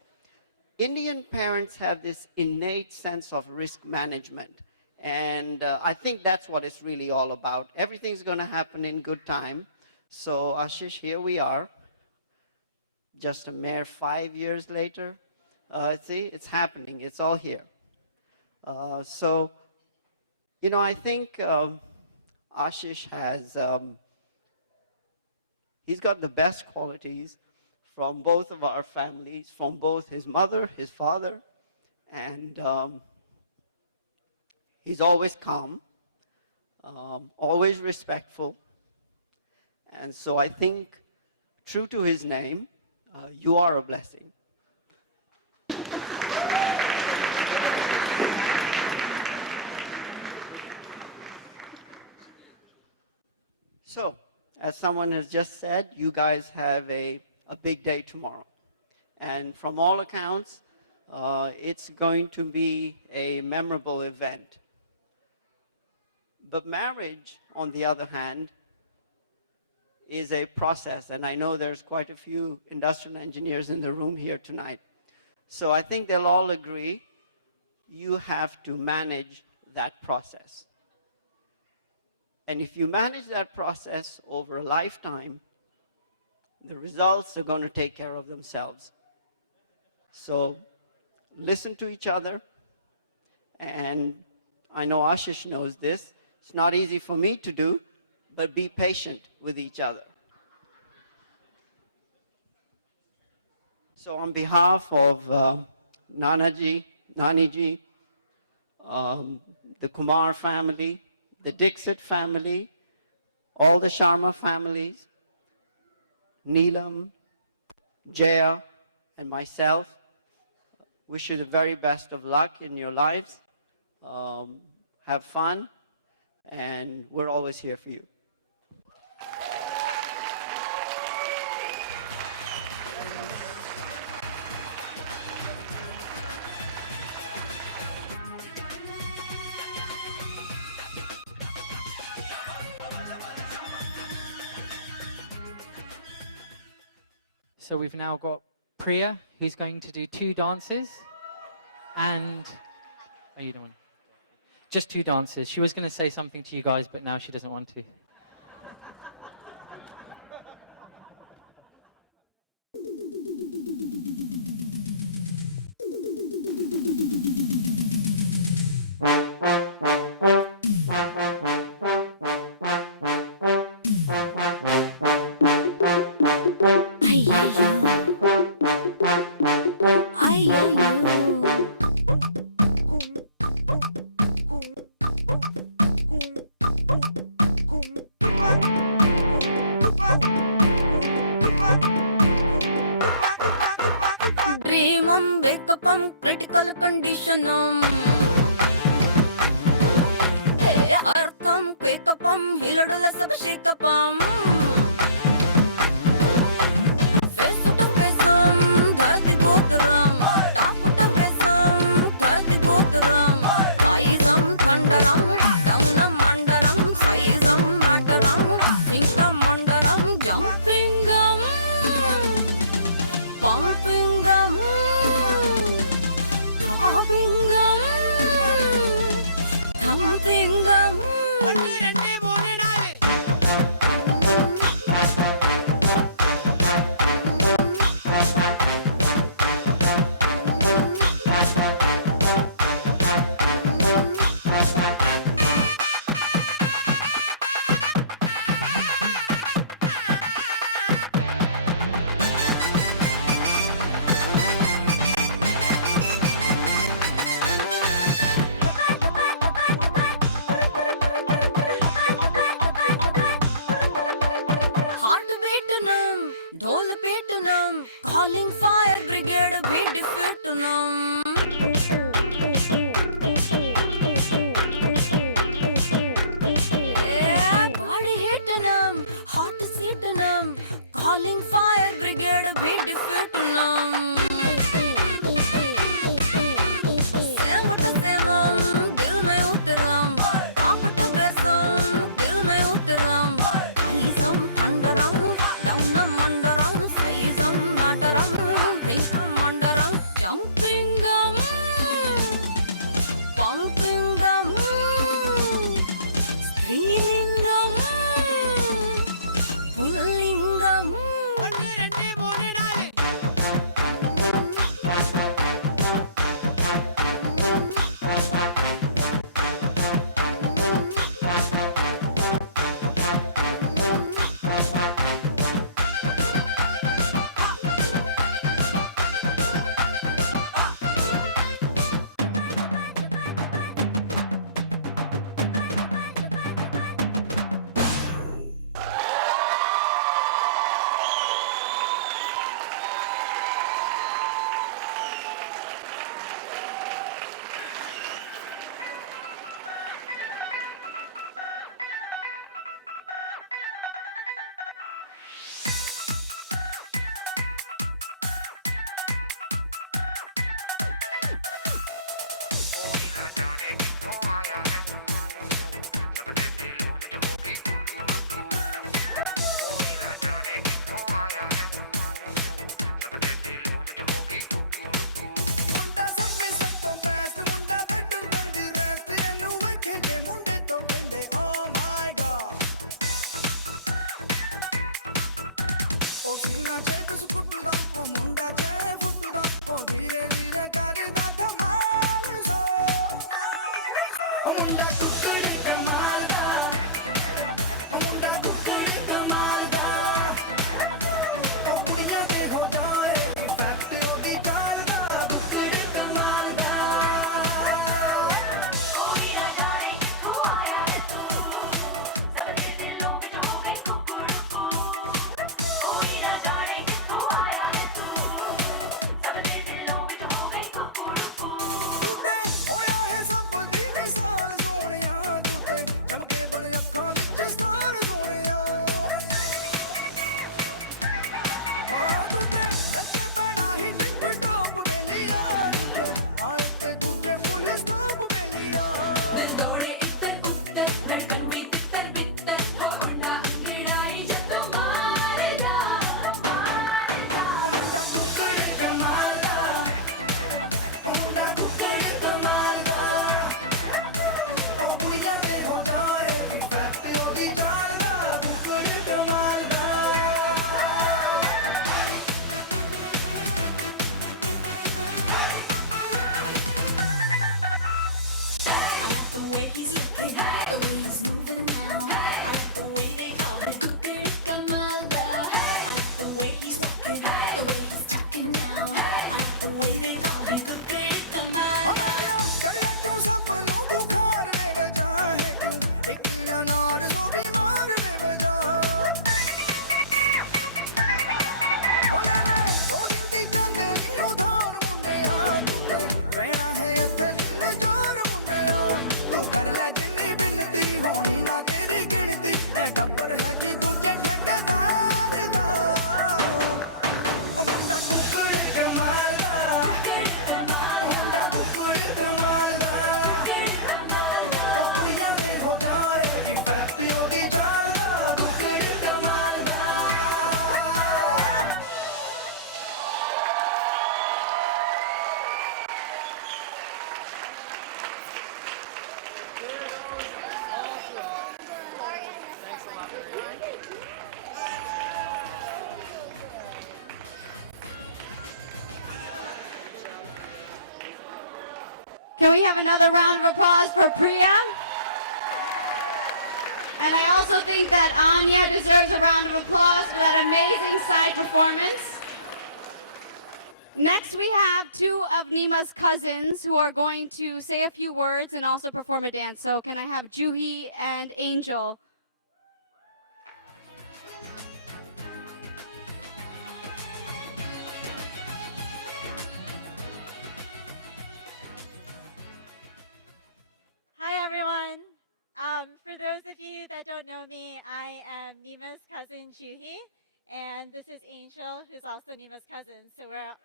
Indian parents have this innate sense of risk management. And I think that's what it's really all about. Everything's going to happen in good time. So Ashish, here we are, just a mere 5 years later. See, it's happening. It's all here. So, you know, I think Ashish has, he's got the best qualities from both of our families, from both his mother, his father, and he's always calm, always respectful. And so I think, true to his name, you are a blessing. So, as someone has just said, you guys have a big day tomorrow. And from all accounts, it's going to be a memorable event. But marriage, on the other hand, is a process. And I know there's quite a few industrial engineers in the room here tonight. So I think they'll all agree you have to manage that process. And if you manage that process over a lifetime, the results are going to take care of themselves. So listen to each other. And I know Ashish knows this. It's not easy for me to do, but be patient with each other. So on behalf of Naniji, the Kumar family, the Dixit family, all the Sharma families, Neelam, Jaya, and myself, wish you the very best of luck in your lives. Have fun, and we're always here for you. So we've now got Priya, who's going to do 2 dances. And, oh, you don't want? Just 2 dances. She was going to say something to you guys, but now she doesn't want to. Dreamum, wake-upum, critical conditionum. Hey, artham, quake-upum, hilodula sab shake-upum. Face to face-um, dharti gotaram. Top to face-um, dharti gotaram. Kaisam, thunderam, downam, mandaram. Sizeum, mataram, thinkam, mandaram. Jumping-um, pumping-um. Thumping-um, Can we have another round of applause for Priya? And I also think that Anya deserves a round of applause for that amazing side performance. Next, we have two of Neema's cousins who are going to say a few words and also perform a dance. So can I have Juhi and Angel? Hi, everyone. For those of you that don't know me, I am Neema's cousin, Juhi, and this is Angel, who's also Neema's cousin. So we're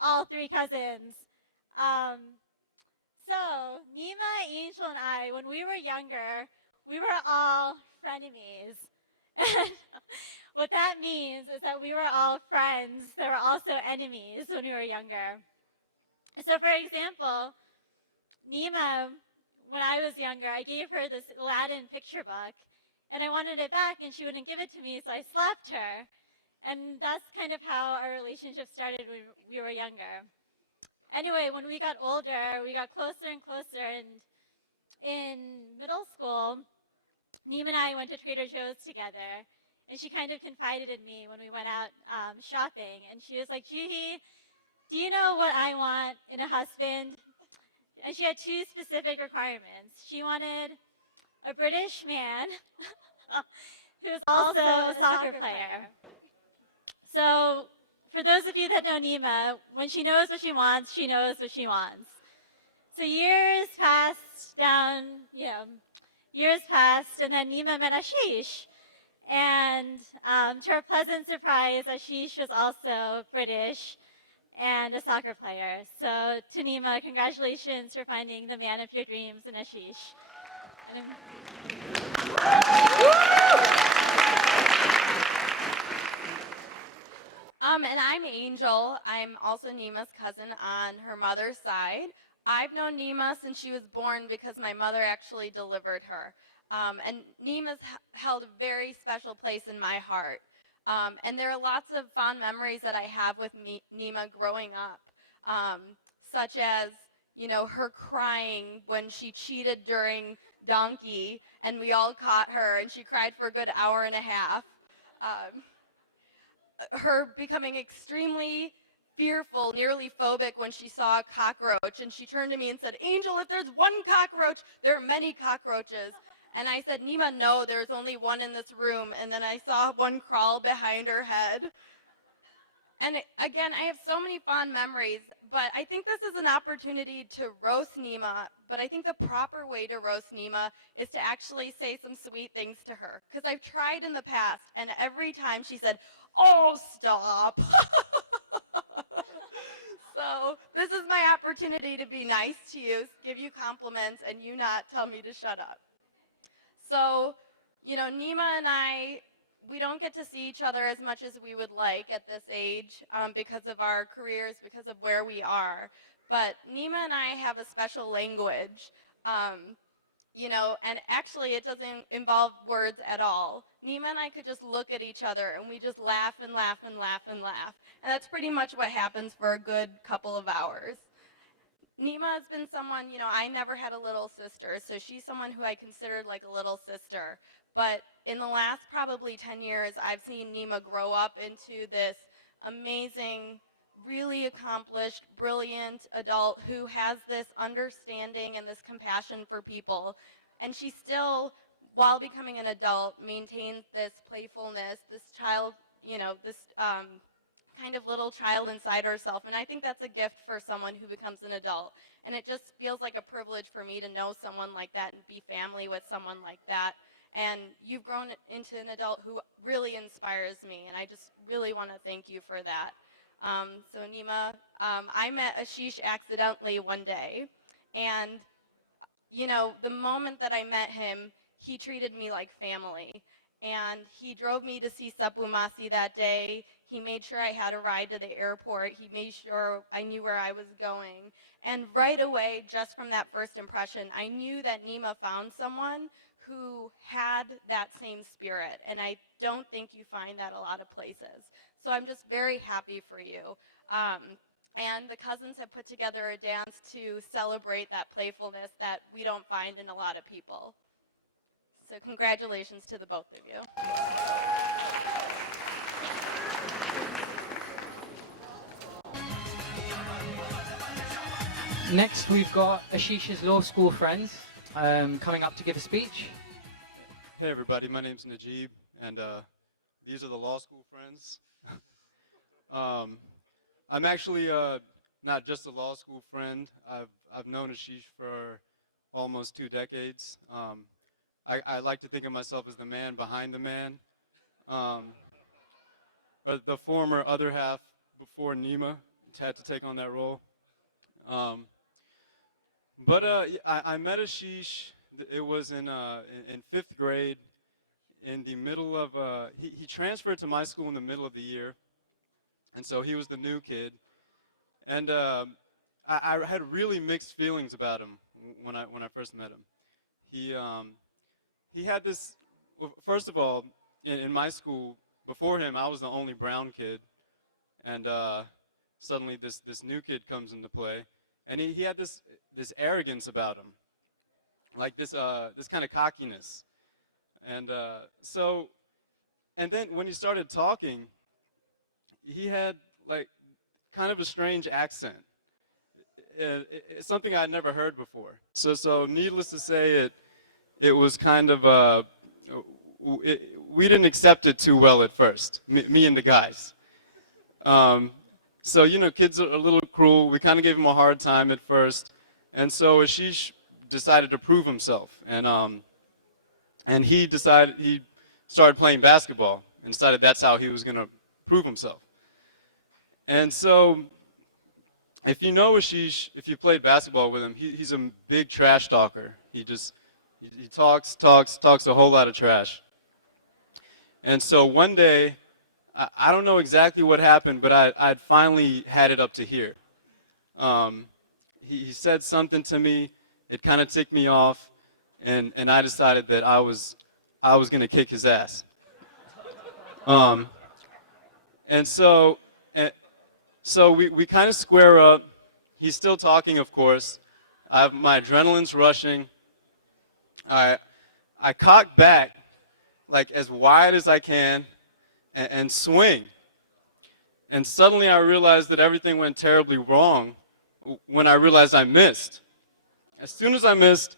all three cousins. So Neema, Angel, and I, when we were younger, we were all frenemies. And what that means is that we were all friends that were also enemies when we were younger. So for example, Neema, when I was younger, I gave her this Aladdin picture book, and I wanted it back, and she wouldn't give it to me, so I slapped her. And that's kind of how our relationship started when we were younger. Anyway, when we got older, we got closer and closer, and in middle school, Neema and I went to Trader Joe's together, and she kind of confided in me when we went out shopping, and she was like, Juhi, do you know what I want in a husband? And she had two specific requirements. She wanted a British man who was also a soccer player. So for those of you that know Neema, when she knows what she wants, she knows what she wants. So years passed, and then Neema met Ashish. And to her pleasant surprise, Ashish was also British and a soccer player. So to Neema, congratulations for finding the man of your dreams in Ashish. And I'm Angel. I'm also Neema's cousin on her mother's side. I've known Neema since she was born because my mother actually delivered her. And Neema's held a very special place in my heart. And there are lots of fond memories that I have with Neema growing up, such as, her crying when she cheated during Donkey, and we all caught her, and she cried for a good hour and a half. Her becoming extremely fearful, nearly phobic when she saw a cockroach, and she turned to me and said, Angel, if there's one cockroach, there are many cockroaches. And I said, Neema, no, there's only one in this room. And then I saw one crawl behind her head. And again, I have so many fond memories, but I think this is an opportunity to roast Neema, but I think the proper way to roast Neema is to actually say some sweet things to her. Because I've tried in the past, and every time she said, oh, stop. So this is my opportunity to be nice to you, give you compliments, and you not tell me to shut up. So, Neema and I, we don't get to see each other as much as we would like at this age because of our careers, because of where we are. But Neema and I have a special language, and actually it doesn't involve words at all. Neema and I could just look at each other and we just laugh and laugh and laugh and laugh. And that's pretty much what happens for a good couple of hours. Neema has been someone, I never had a little sister, so she's someone who I considered like a little sister. But in the last probably 10 years, I've seen Neema grow up into this amazing, really accomplished, brilliant adult who has this understanding and this compassion for people. And she still, while becoming an adult, maintains this playfulness, this child, this kind of little child inside herself. And I think that's a gift for someone who becomes an adult. And it just feels like a privilege for me to know someone like that and be family with someone like that. And you've grown into an adult who really inspires me, and I just really want to thank you for that. So Neema, I met Ashish accidentally one day, and the moment that I met him, he treated me like family. And he drove me to see Sapu Masi that day. He made sure I had a ride to the airport. He made sure I knew where I was going. And right away, just from that first impression, I knew that Neema found someone who had that same spirit. And I don't think you find that a lot of places. So I'm just very happy for you. And the cousins have put together a dance to celebrate that playfulness that we don't find in a lot of people. So congratulations to the both of you. Next, we've got Ashish's law school friends coming up to give a speech. Hey everybody, my name's Najib, and these are the law school friends. I'm actually not just a law school friend. I've known Ashish for almost 2 decades. I like to think of myself as the man behind the man, or the former other half before Neema had to take on that role. But I met Ashish. It was in 5th grade. In the middle of he transferred to my school in the middle of the year, and so he was the new kid. And I had really mixed feelings about him when I first met him. He had this. Well, first of all, in my school before him, I was the only brown kid, and suddenly this new kid comes into play. And he had this arrogance about him, like this kind of cockiness, and and then when he started talking, he had like kind of a strange accent, it's something I had never heard before. So needless to say, it was kind of we didn't accept it too well at first, me and the guys. So, you know, kids are a little cruel. We kind of gave him a hard time at first. And so Ashish decided to prove himself. And he started playing basketball and decided that's how he was going to prove himself. And so if you know Ashish, if you played basketball with him, he's a big trash talker. He talks a whole lot of trash. And so one day, I don't know exactly what happened, but I'd finally had it up to here. He said something to me, it kind of ticked me off, and I decided that I was going to kick his ass. And so we kind of square up. He's still talking, of course. My adrenaline's rushing. I cock back like as wide as I can and swing. And suddenly I realized that everything went terribly wrong when I realized I missed. As soon as I missed,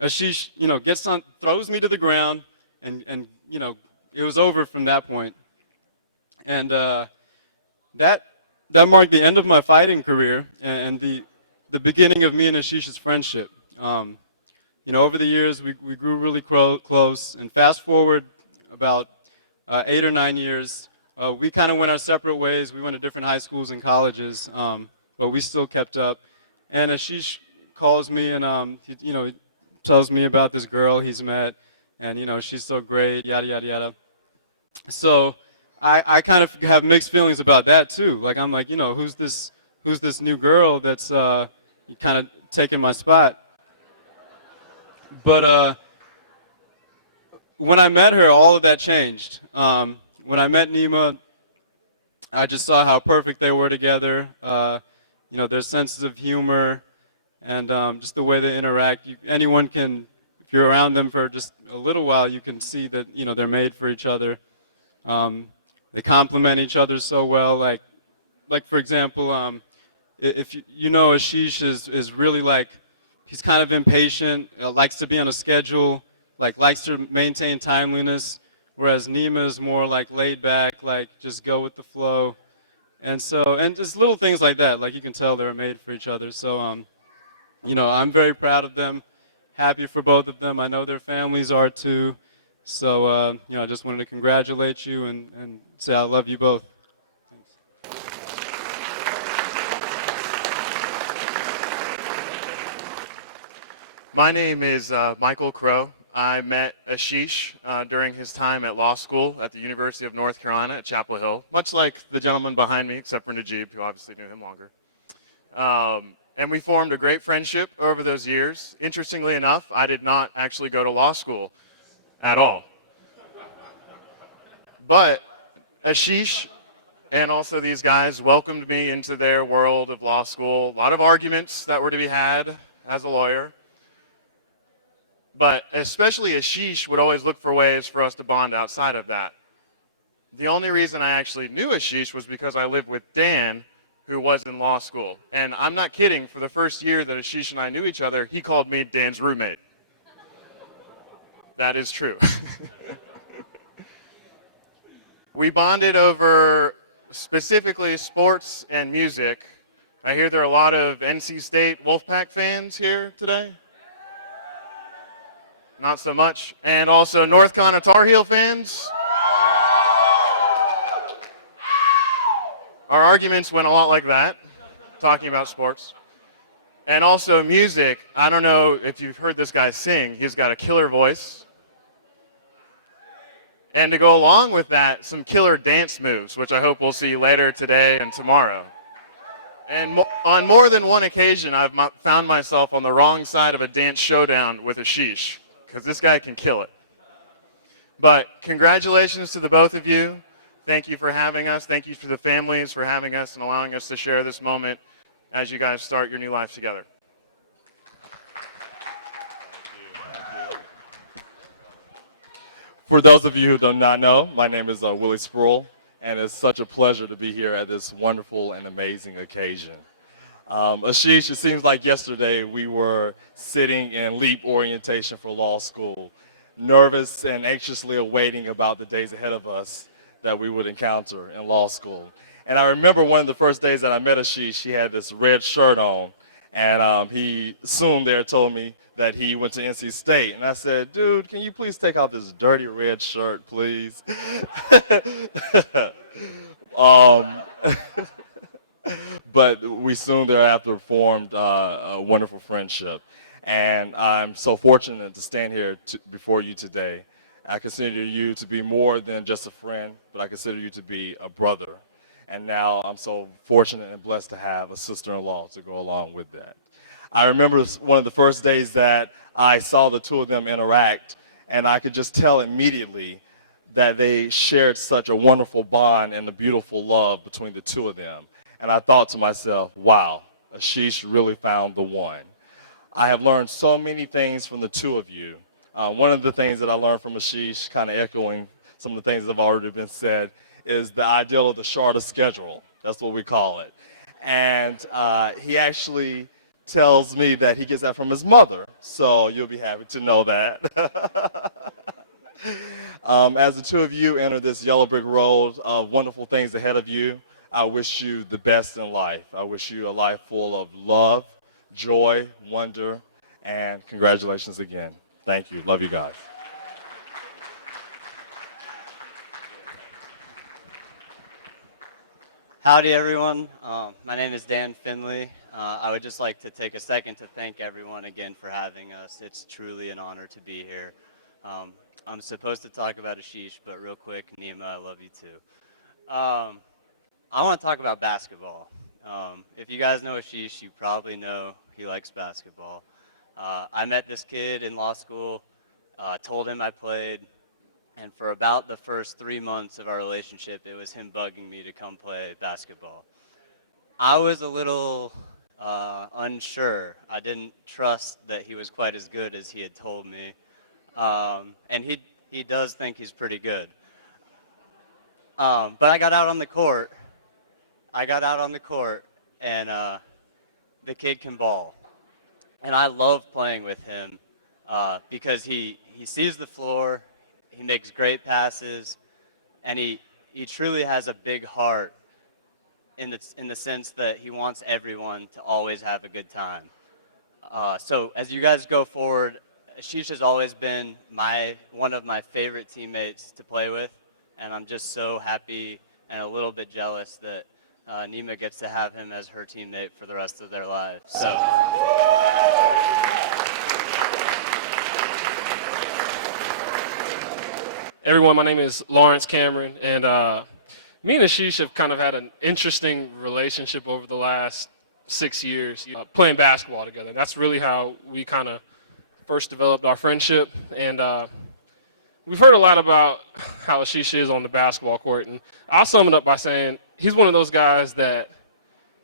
Ashish, gets on, throws me to the ground, and it was over from that point. And that marked the end of my fighting career and the beginning of me and Ashish's friendship. Over the years, we grew really close, and fast forward about 8 or 9 years, we kind of went our separate ways. We went to different high schools and colleges, but we still kept up. And Ashish calls me and he tells me about this girl he's met, and she's so great, yada yada yada. So I kind of have mixed feelings about that too. Like I'm like, who's this new girl that's kind of taking my spot? But when I met her, all of that changed. When I met Neema, I just saw how perfect they were together. Their senses of humor and just the way they interact. Anyone can, if you're around them for just a little while, you can see that they're made for each other. They complement each other so well. Like for example, if Ashish is really like, he's kind of impatient, likes to be on a schedule, likes to maintain timeliness, whereas Neema is more like laid back, like just go with the flow. And just little things like that, like you can tell they're made for each other. So, I'm very proud of them, happy for both of them. I know their families are too. So, I just wanted to congratulate you and say I love you both. Thanks. My name is Michael Crow. I met Ashish during his time at law school at the University of North Carolina at Chapel Hill, much like the gentleman behind me, except for Najib, who obviously knew him longer. And we formed a great friendship over those years. Interestingly enough, I did not actually go to law school at all. But Ashish And also these guys welcomed me into their world of law school. A lot of arguments that were to be had as a lawyer. But especially Ashish would always look for ways for us to bond outside of that. The only reason I actually knew Ashish was because I lived with Dan, who was in law school. And I'm not kidding, for the first year that Ashish and I knew each other, he called me Dan's roommate. That is true. We bonded over specifically sports and music. I hear there are a lot of NC State Wolfpack fans here today. Not so much. And also North Carolina Tar Heel fans. Our arguments went a lot like that, talking about sports. And also music. I don't know if you've heard this guy sing. He's got a killer voice. And to go along with that, some killer dance moves, which I hope we'll see later today and tomorrow. And on more than one occasion, I've found myself on the wrong side of a dance showdown with Ashish, because this guy can kill it. But congratulations to the both of you. Thank you for having us. Thank you for the families for having us and allowing us to share this moment as you guys start your new life together. For those of you who do not know, my name is Willie Sproul, and it's such a pleasure to be here at this wonderful and amazing occasion. Ashish, it seems like yesterday we were sitting in LEAP orientation for law school, nervous and anxiously awaiting about the days ahead of us that we would encounter in law school. And I remember one of the first days that I met Ashish, he had this red shirt on, and he soon there told me that he went to NC State. And I said, dude, can you please take out this dirty red shirt, please? But we soon thereafter formed a wonderful friendship. And I'm so fortunate to stand here before you today. I consider you to be more than just a friend, but I consider you to be a brother. And now I'm so fortunate and blessed to have a sister-in-law to go along with that. I remember one of the first days that I saw the two of them interact, and I could just tell immediately that they shared such a wonderful bond and a beautiful love between the two of them. And I thought to myself, wow, Ashish really found the one. I have learned so many things from the two of you. One of the things that I learned from Ashish, kind of echoing some of the things that have already been said, is the ideal of the shorter schedule. That's what we call it. And he actually tells me that he gets that from his mother, so you'll be happy to know that. As the two of you enter this yellow brick road of wonderful things ahead of you, I wish you the best in life. I wish you a life full of love, joy, wonder, and congratulations again. Thank you. Love you guys. Howdy, everyone. My name is Dan Finley. I would just like to take a second to thank everyone again for having us. It's truly an honor to be here. I'm supposed to talk about Ashish, but real quick, Neema, I love you too. I want to talk about basketball. If you guys know Ashish, you probably know he likes basketball. I met this kid in law school, told him I played, and for about the first 3 months of our relationship, it was him bugging me to come play basketball. I was a little unsure. I didn't trust that he was quite as good as he had told me. And he does think he's pretty good. But I got out on the court. And the kid can ball. And I love playing with him because he sees the floor, he makes great passes, and he truly has a big heart in the sense that he wants everyone to always have a good time. So as you guys go forward, Ashish has always been one of my favorite teammates to play with, and I'm just so happy and a little bit jealous that Neema gets to have him as her teammate for the rest of their lives. So. Everyone, my name is Lawrence Cameron, and me and Ashish have kind of had an interesting relationship over the last 6 years, playing basketball together. That's really how we kind of first developed our friendship, and we've heard a lot about how Ashish is on the basketball court. And I'll sum it up by saying he's one of those guys that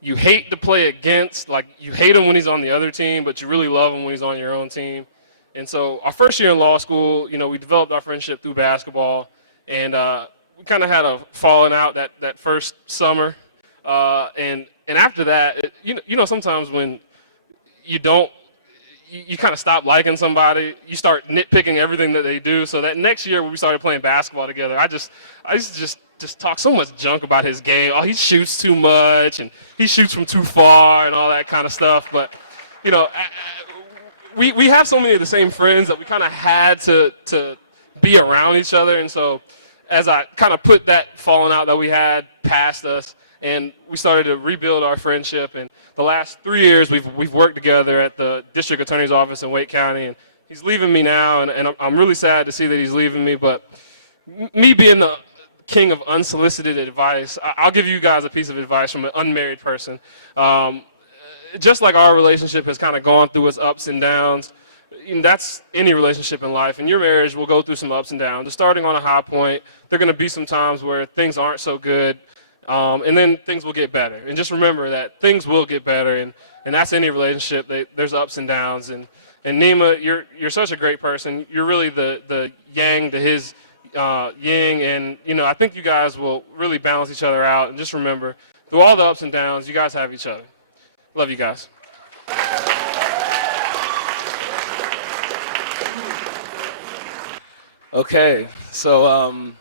you hate to play against. Like, you hate him when he's on the other team, but you really love him when he's on your own team. And so our first year in law school, you know, we developed our friendship through basketball. And we kind of had a falling out that first summer. And after that, you know, sometimes when you don't, you kind of stop liking somebody, you start nitpicking everything that they do. So that next year when we started playing basketball together, I used to just talk so much junk about his game. Oh, he shoots too much, and he shoots from too far, and all that kind of stuff. But, you know, we have so many of the same friends that we kind of had to be around each other. And so as I kind of put that falling out that we had past us, and we started to rebuild our friendship. And the last 3 years, we've worked together at the district attorney's office in Wake County. And he's leaving me now, and I'm really sad to see that he's leaving me. But me being the king of unsolicited advice, I'll give you guys a piece of advice from an unmarried person. Just like our relationship has kind of gone through its ups and downs, and that's any relationship in life. And your marriage will go through some ups and downs. Just starting on a high point, there are going to be some times where things aren't so good. And then things will get better. And just remember that things will get better, and that's any relationship. There's ups and downs. And Neema, you're such a great person. You're really the yang to his yin, and you know, I think you guys will really balance each other out. And just remember, through all the ups and downs, you guys have each other. Love you guys. Okay, so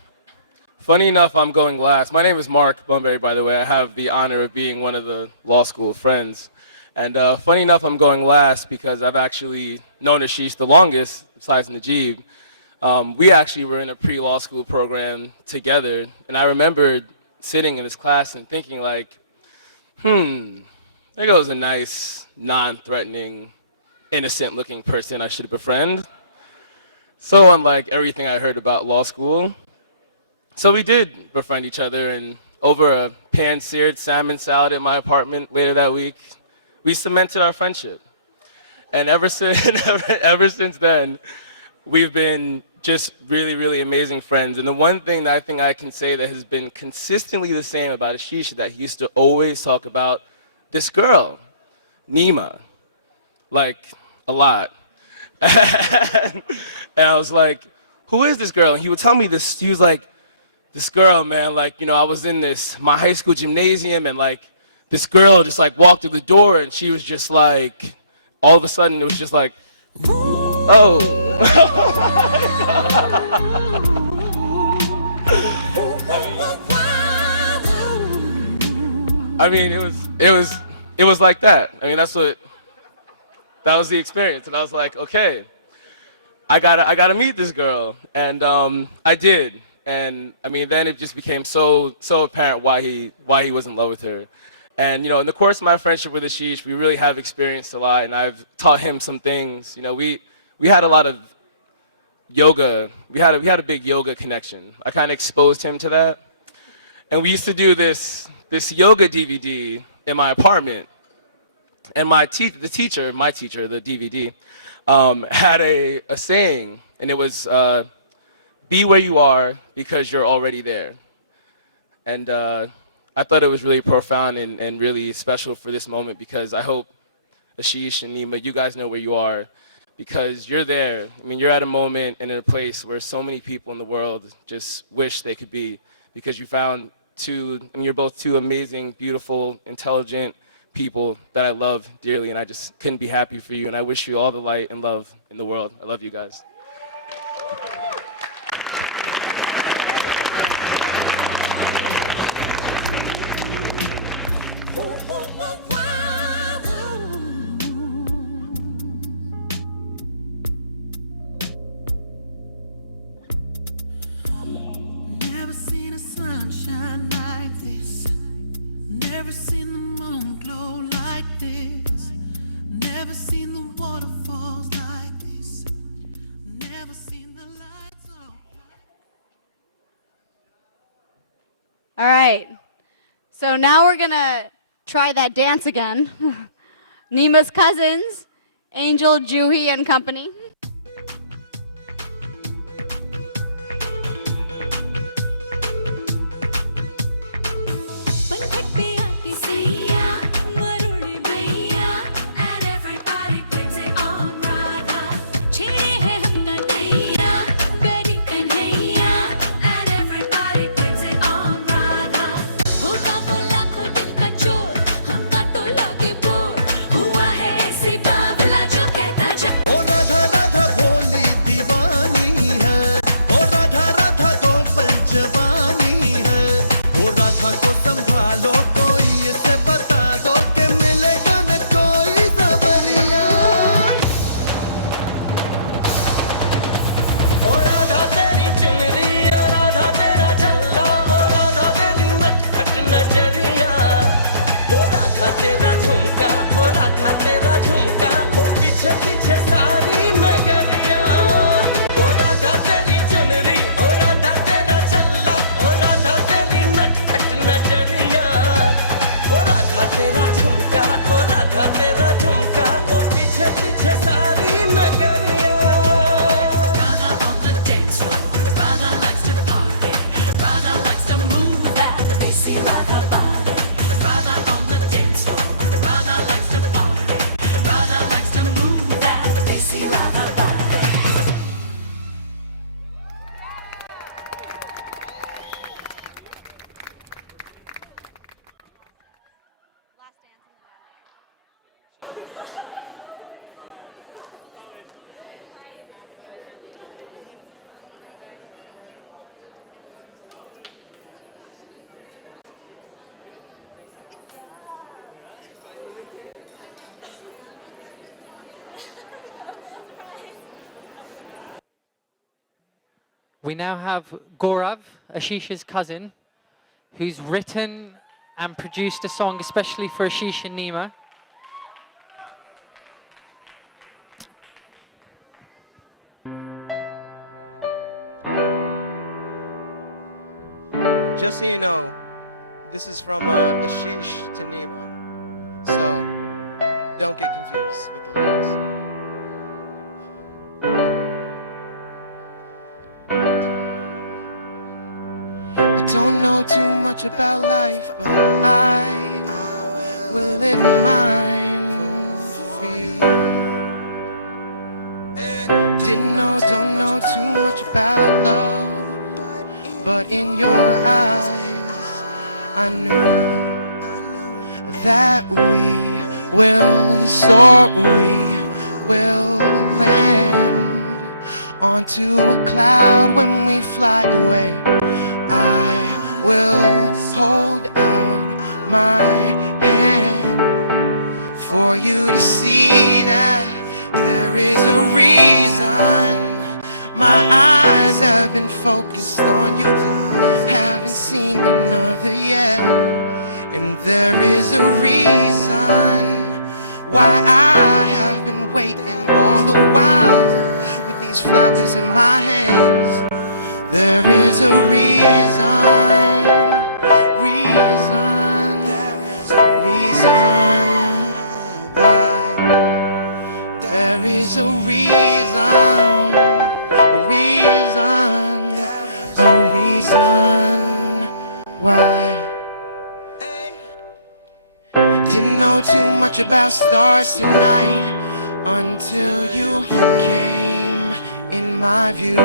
funny enough, I'm going last. My name is Mark Bunbury, by the way. I have the honor of being one of the law school friends. And funny enough, I'm going last because I've actually known Ashish the longest, besides Najib. We actually were in a pre-law school program together, and I remembered sitting in his class and thinking like, there goes a nice, non-threatening, innocent-looking person I should befriend. So unlike everything I heard about law school. So we did befriend each other, and over a pan-seared salmon salad in my apartment later that week, we cemented our friendship. And ever since then, we've been just really, really amazing friends. And the one thing that I think I can say that has been consistently the same about Ashish is that he used to always talk about this girl, Neema, like a lot. And I was like, who is this girl? And he would tell me this, he was like, this girl, man, like, you know, I was in my high school gymnasium, and like this girl just like walked through the door, and she was just like, all of a sudden it was just like, oh. I mean, it was like that. I mean, that was the experience. And I was like, okay, I gotta meet this girl. And I did. And I mean, then it just became so apparent why he was in love with her. And you know, in the course of my friendship with Ashish, we really have experienced a lot, and I've taught him some things. You know, we had a lot of yoga. We had a big yoga connection. I kind of exposed him to that. And we used to do this yoga DVD in my apartment. And the teacher, the DVD, had a saying, and it was, be where you are because you're already there. And I thought it was really profound and really special for this moment, because I hope Ashish and Neema, you guys know where you are, because you're there. I mean, you're at a moment and in a place where so many people in the world just wish they could be, because you found you're both two amazing, beautiful, intelligent people that I love dearly, and I just couldn't be happy for you, and I wish you all the light and love in the world. I love you guys. Never seen a sunshine like this. Never seen the moon glow like this. Never seen the waterfalls like this. Never seen the lights on. All right. So now we're going to try that dance again. Neema's cousins, Angel, Juhi, and company. We now have Gaurav, Ashish's cousin, who's written and produced a song especially for Ashish and Neema. Just so you know, this is from Ashish to Neema, so don't get confused with the lyrics. I don't know too much about life, but I will live mine for you. Don't know too much about love, but in your eyes I knew that we will soar, we will land onto a cloud when we fly away. I will hold out my hand for you to see that there is a reason my eyes have been focused on you, haven't seen another yet. And there is a reason why I have been waiting all the while with these flowers in my hands. There is a reason why. There is a reason why. Didn't know too much about stars tonight until you came in my view.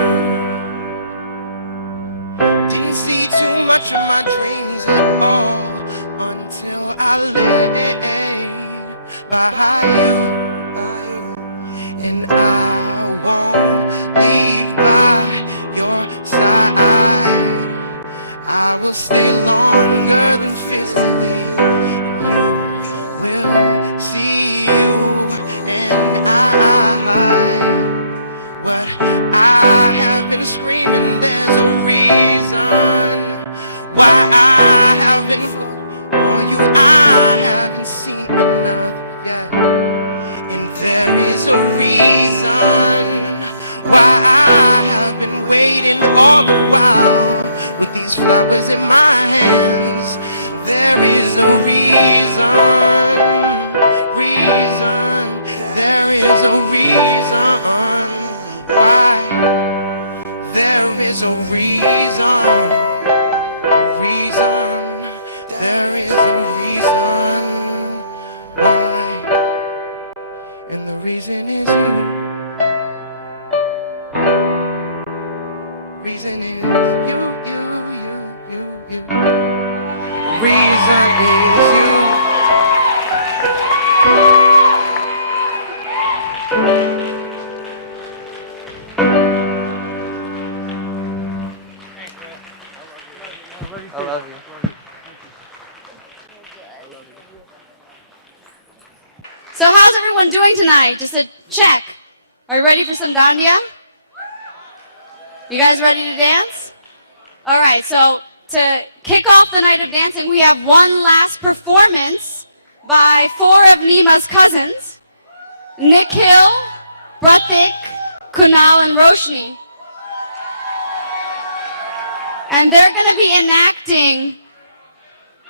Didn't see too much of my dreams at all until I laid by you. And I won't leave by your side. I will stay longer than physically, and you will see you and I. What I have been screaming, there's a reason why I have been on you. I haven't seen another yet. And there is a reason why I have been waiting all the while with these flowers in my hands. There is a reason, there is a reason why. There is a reason, there is a reason why. And the reason is you. Reason is you. Reason is you. I love you. So how's everyone doing tonight? Just a check. Are you ready for some dandiya? You guys ready to dance? All right, so to kick off the night of dancing, we have one last performance by 4 of Neema's cousins, Nikhil, Pratik, Kunal, and Roshni. And they're going to be enacting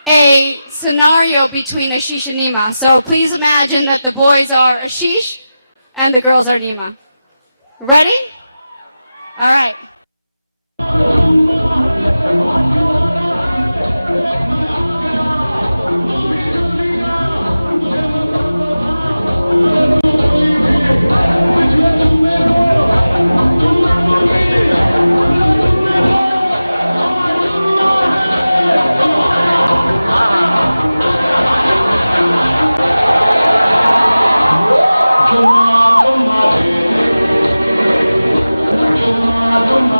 a scenario between Ashish and Neema. So please imagine that the boys are Ashish and the girls are Neema. Ready? All right. Duma,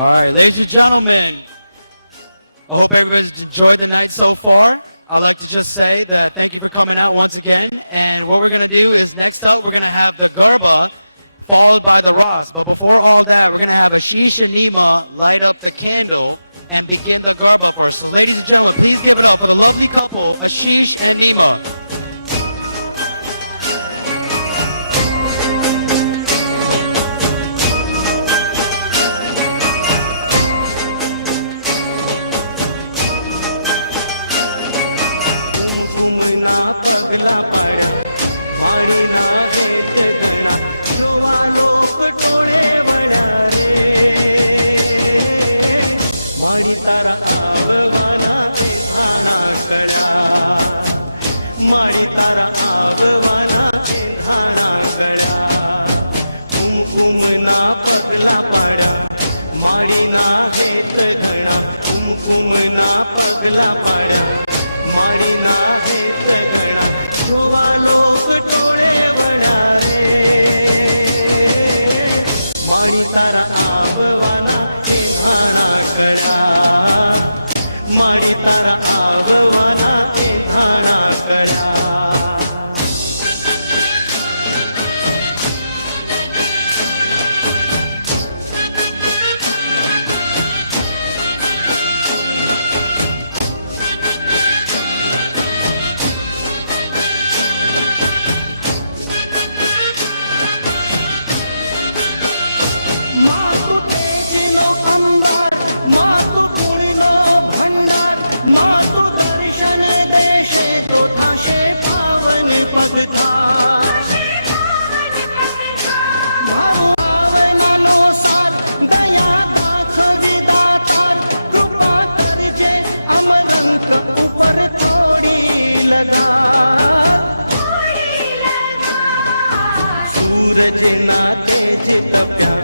All right, ladies and gentlemen, I hope everybody's enjoyed the night so far. I'd like to just say that thank you for coming out once again. And what we're going to do is next up, we're going to have the Garba, followed by the Ras. But before all that, we're going to have Ashish and Neema light up the candle and begin the Garba for us. So ladies and gentlemen, please give it up for the lovely couple, Ashish and Neema. कुमकुमना पगला पाड्या माडीना हेत गणा जोवा लोक टोळे वळ्या रे माडी तारा आववाना ए धाणा कळ्या माडी तारा आववाना ए धाणा कळ्या कुमकुमना पगला पाड्या माडीना हेत गणा कुमकुमना पगला पाड्या माडीना हेत गणा जोवा लोक टोळे वळ्या रे माडी तारा आववाना ए धाणा कळ्या माडी तारा आववाना ए धाणा कळ्या अंबार मातु गुणनो भंडार मातु दर्शन देशे तो थाशे पावन पगथा भावनानो सार दया दाखवी दातार कृपा करजे अमरंक ऊपर थोड़ी लगा सूरज ना तेज तप्या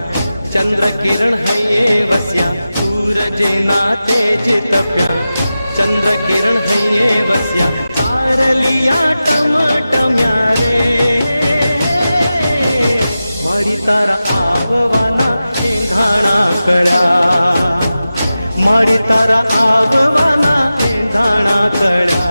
चंद्र किरण हये वस्या सूरज ना तेज तप्या चंद्र किरण हये वस्या तारलिया टमटम्या रे माडी तारा आववाना ए धाणा कळ्या माडी तारा आववाना ए धाणा कळ्या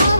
हम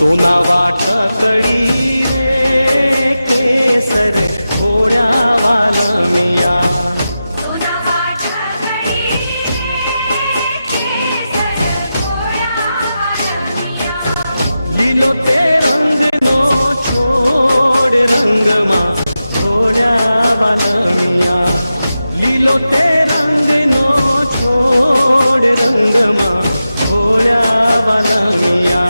सोना वाटकडी रे केसर घोड्या वालमिया लीलो ते रंग नो छोड़ रंग मा घोड्या वालमिया लीलो ते रंग नो छोड़ रंग मा घोड्या वालमिया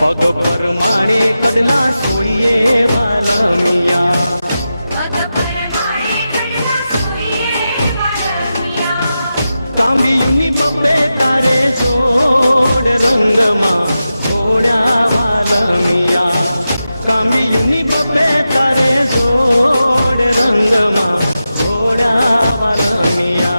पग परमाणे कडला सोये वालमिया कांबी युनी बब्बे तारे जोड रंगमा घोड्या वालमिया कांबी युनी बब्बे तारे जोड रंगमा घोड्या वालमिया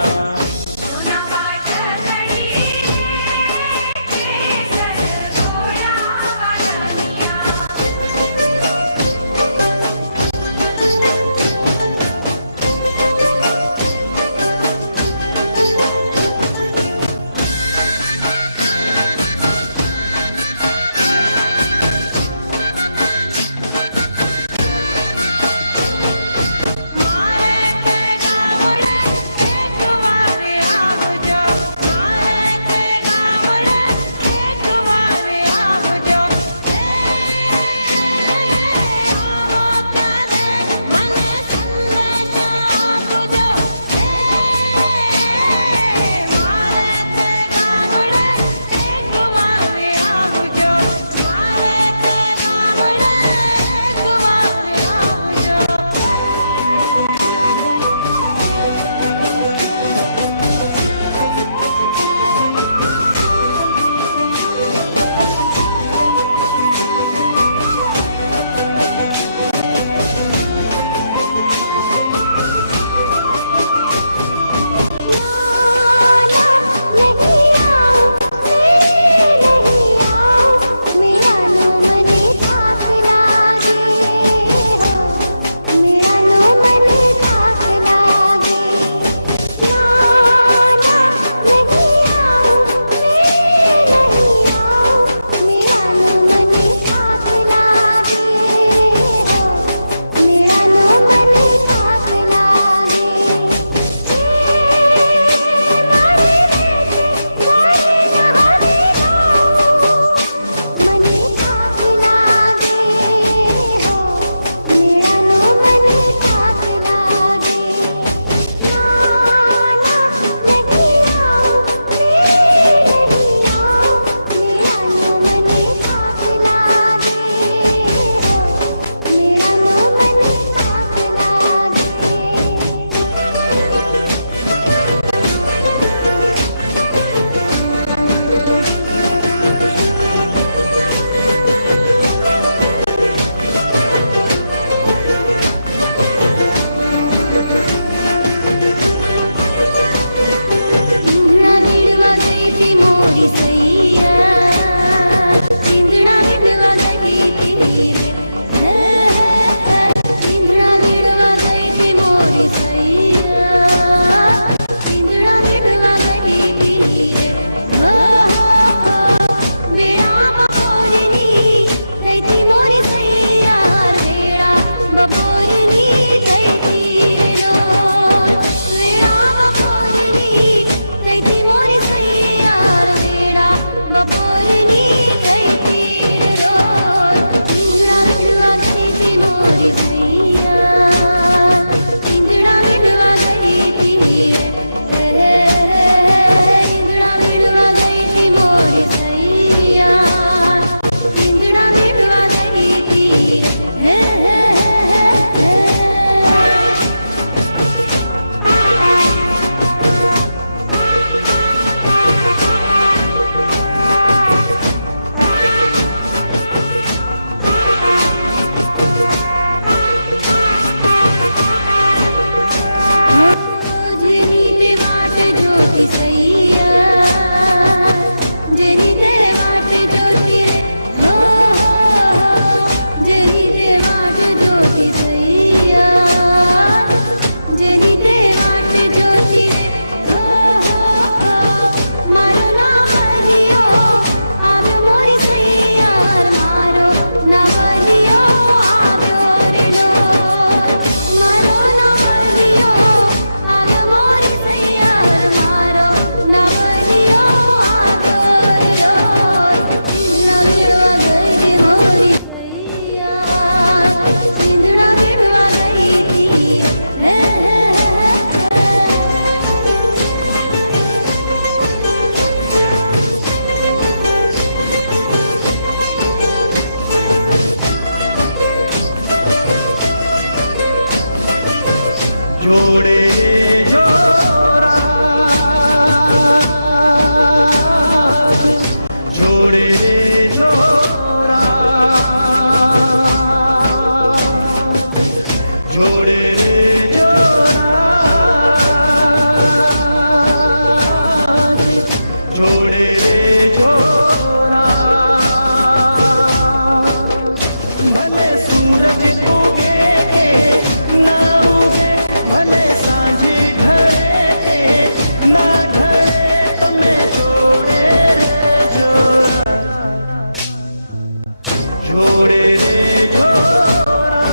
जोड़े रे जोड़ा जोड़े रे जोड़ा जोड़े रे जोड़ा जोड़े रे जोड़ा भले सूरज उगे के ना उगे भले सांझे ढले के ना ढले तमे जोड़े रे जोड़ा जोड़े रे जोड़ा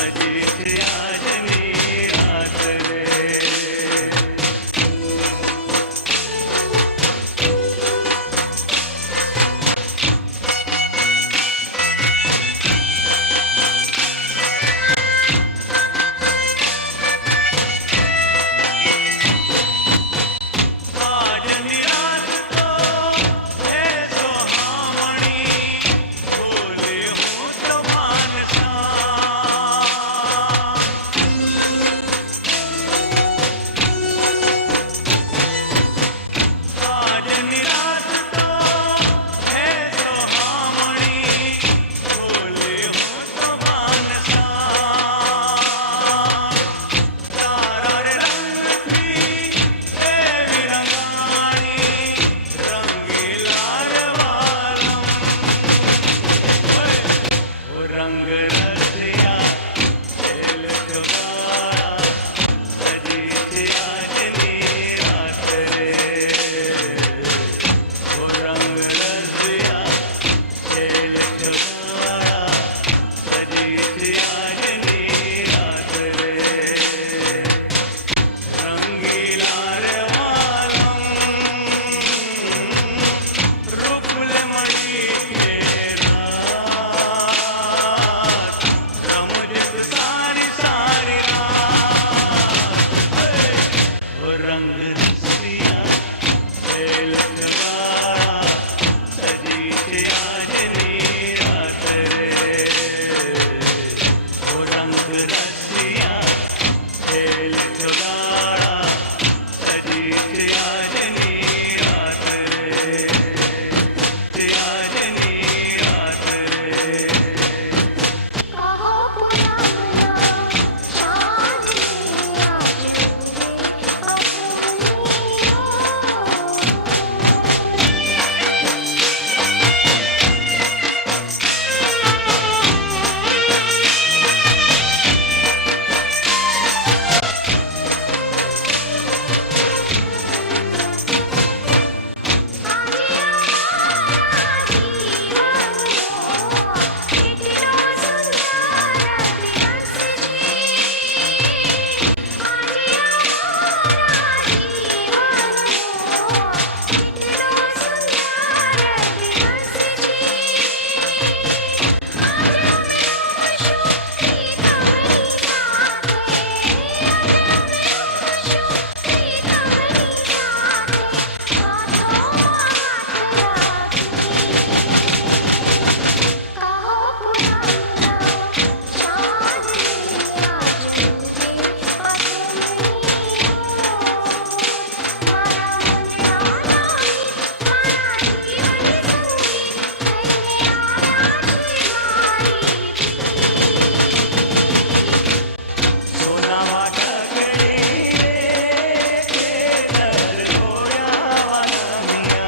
सजी आजनी रात रे आज निरात तो है सुहावनी भोले हो तो भानसा आज निरात तो है सुहावनी भोले हो तो भानसा तारा रे रंग थी देवी रंगाणी रंगीला रवालम ओ रंग रसिया खेल चुकारा सजी आजनी रात रे ओ रंग रसिया खेल चुकारा सजी आजनी रात रे रंगीला रवालम रूपल मड़ी के रात रमजत सारी सारी रात ओ रंग रसिया खेल चुकारा सजी आजनी रात रे ओ रंग रसिया खेल चुकारा सजी आजनी रात रे आजनी रात रे कहो पुराना चांदनी आज सोना वाटा कड़ी रे केदार घोड़ा वाला मिया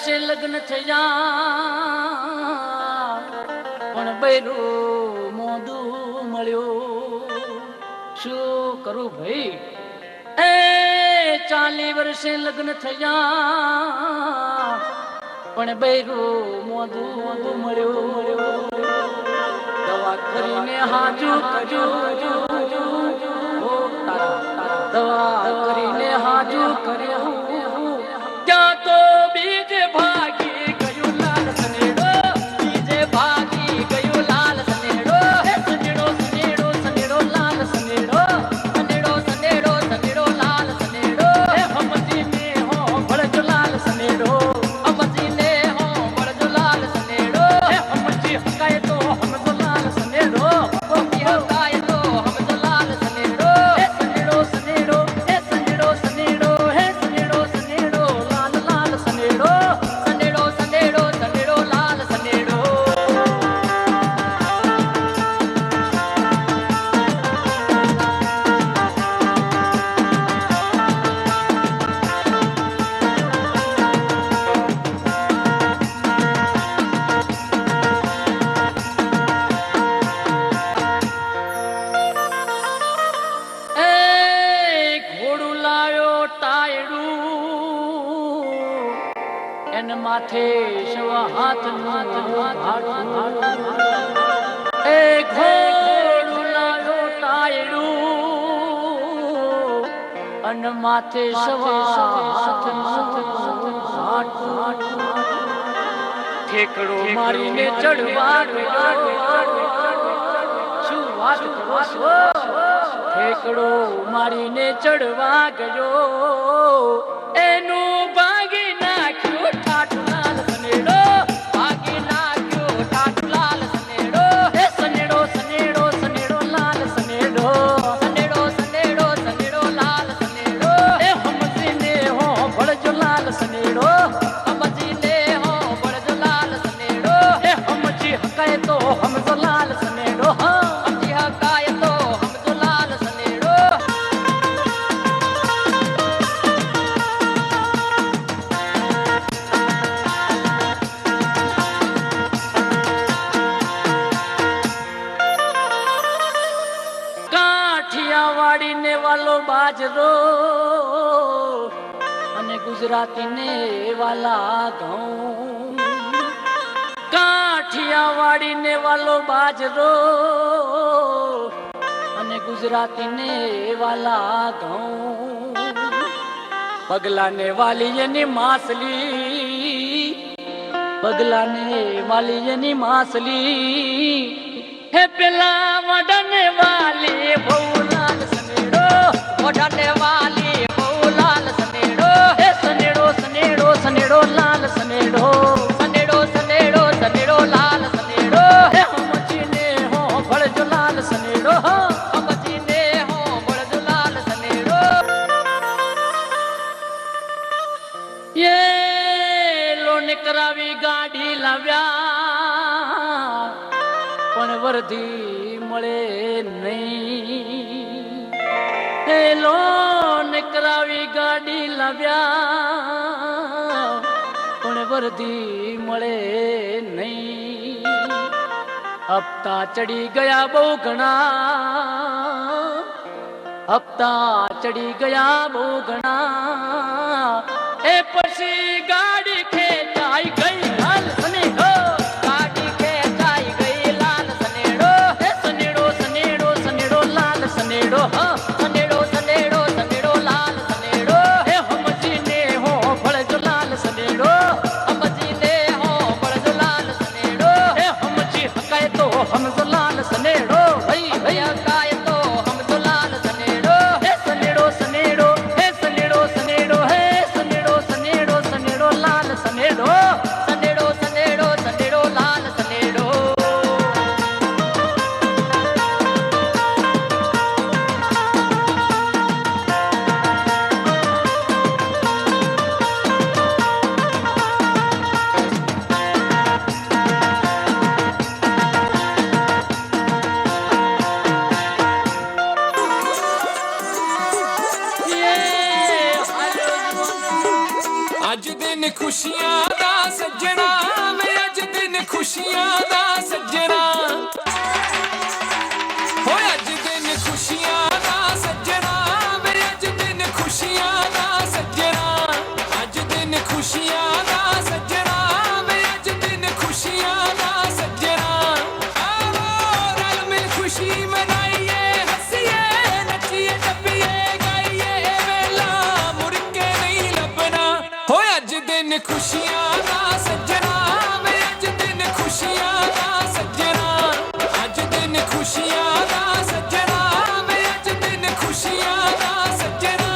વર્ષે લગ્ન થયા પણ બૈરું મોદું મળ્યું શું કરું ભાઈ એ 40 વર્ષે લગ્ન થયા પણ બૈરું મોદું મળ્યું દવા કરીને હાજુ કર્યું દવા કરીને હાજુ કર્યું ત્યાં તો બીજ ભાગી ગયું લાલ સનેડો બીજે ભાગી ગયું લાલ સનેડો હે સનેડો સનેડો સનેડો લાલ સનેડો સનેડો સનેડો સનેડો લાલ સનેડો હે હમજી ને હો ભળજો લાલ સનેડો હમજી ને હો ભળજો લાલ સનેડો હે હમજી હકાય તો હમજો લાલ સનેડો હમજી હકાય તો હમજો લાલ સનેડો હે સનેડો સનેડો હે સનેડો સનેડો હે સનેડો સનેડો લાલ લાલ સનેડો સનેડો સનેડો સનેડો લાલ સનેડો એ ઘોડું લાયો ટાયડું એને માથે શવા હાથનું ભાડું એ ઘોડું લાયો ટાયડું અને માથે શવા હાથનું ભાડું ઠેકડો મારીને ચડવા શું વાત કરો છો ઠેકડો મારીને ચડવા ગયો એનું ભાગી નાખ્યું ઠાઠું લાલ સનેડો ભાગી નાખ્યું ઠાઠું લાલ સનેડો હે સનેડો સનેડો સનેડો લાલ સનેડો સનેડો સનેડો સનેડો લાલ સનેડો હે હમજીને હો ભળજો લાલ સનેડો હમજીને હો ભળજો લાલ સનેડો હે હમજી હકાય તો હમજો લાલ સનેડો હા હમજી હકાય તો હમજો લાલ સનેડો કાઠિયાવાડી ને વાલો બાજરો અને ગુજરાતી ને વાલા ઘઉં કાઠિયાવાડી ને વાલો બાજરો અને ગુજરાતી ને વાલા ઘઉં પગલા ને વાલી એની માસલી પગલા ને વાલી એની માસલી હે પેલા વડને વાલી બહુ લાલ સનેડો વડને વાલી બહુ લાલ સનેડો હે સનેડો સનેડો સનેડો લાલ સનેડો સનેડો સનેડો સનેડો લાલ સનેડો હે હમજીને હો ભળજો લાલ સનેડો હમજીને હો ભળજો લાલ સનેડો ये लोन करावी गाड़ी लाव्या पण वर्दी મળે નહીં એ લોન કરાવી ગાડી લાવ્યા પણ વર્દી મળે નહીં હપ્તા ચડી ગયા બહુ ઘણા હપ્તા ચડી ગયા બહુ ઘણા એ પછી ગાડી ખેંચાઈ ગઈ લાલ સનેડો ગાડી ખેંચાઈ ગઈ લાલ સનેડો હે સનેડો સનેડો સનેડો લાલ સનેડો હા સનેડો સનેડો સનેડો લાલ સનેડો હે હમજીને હો ભળજો લાલ સનેડો હમજીને હો ભળજો લાલ સનેડો હે હમજી હકાય તો હમજો લાલ સનેડો ભાઈ ભાઈ હકાય તો હમજો લાલ સનેડો હે સનેડો સનેડો હે સનેડો સનેડો હે સનેડો સનેડો સનેડો લાલ સનેડો સનેડો સનેડો સનેડો લાલ સનેડો ਅੱਜ ਦਿਨ ਖੁਸ਼ੀਆਂ ਦਾ सज्जना वे अज दिन खुशियां दा सज्जना हो अज दिन खुशियां दा सज्जना वे अज दिन खुशियां दा सज्जना अज दिन खुशियां दा सज्जना वे अज दिन खुशियां दा सज्जना आओ रल मिल खुशी मनाइए हंसिए नचिए टप्पिए गाइए वेला मुड़ के नहीं लभना हो अज दिन खुशियां दा सज्जना वे अज दिन खुशियां दा सज्जना अज दिन खुशियां दा सज्जना वे अज दिन खुशियां दा सज्जना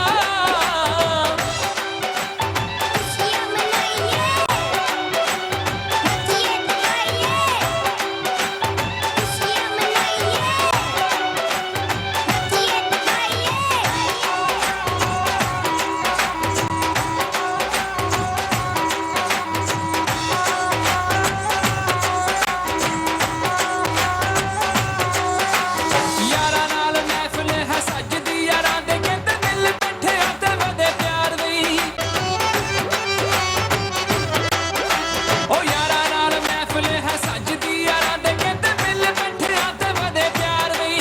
यारा नाल महफिल है सजदी यारा दे कहते दिल बैठे आते वदे प्यार दी ओ यारा नाल महफिल है सजदी यारा दे कहते दिल बैठे आते वदे प्यार दी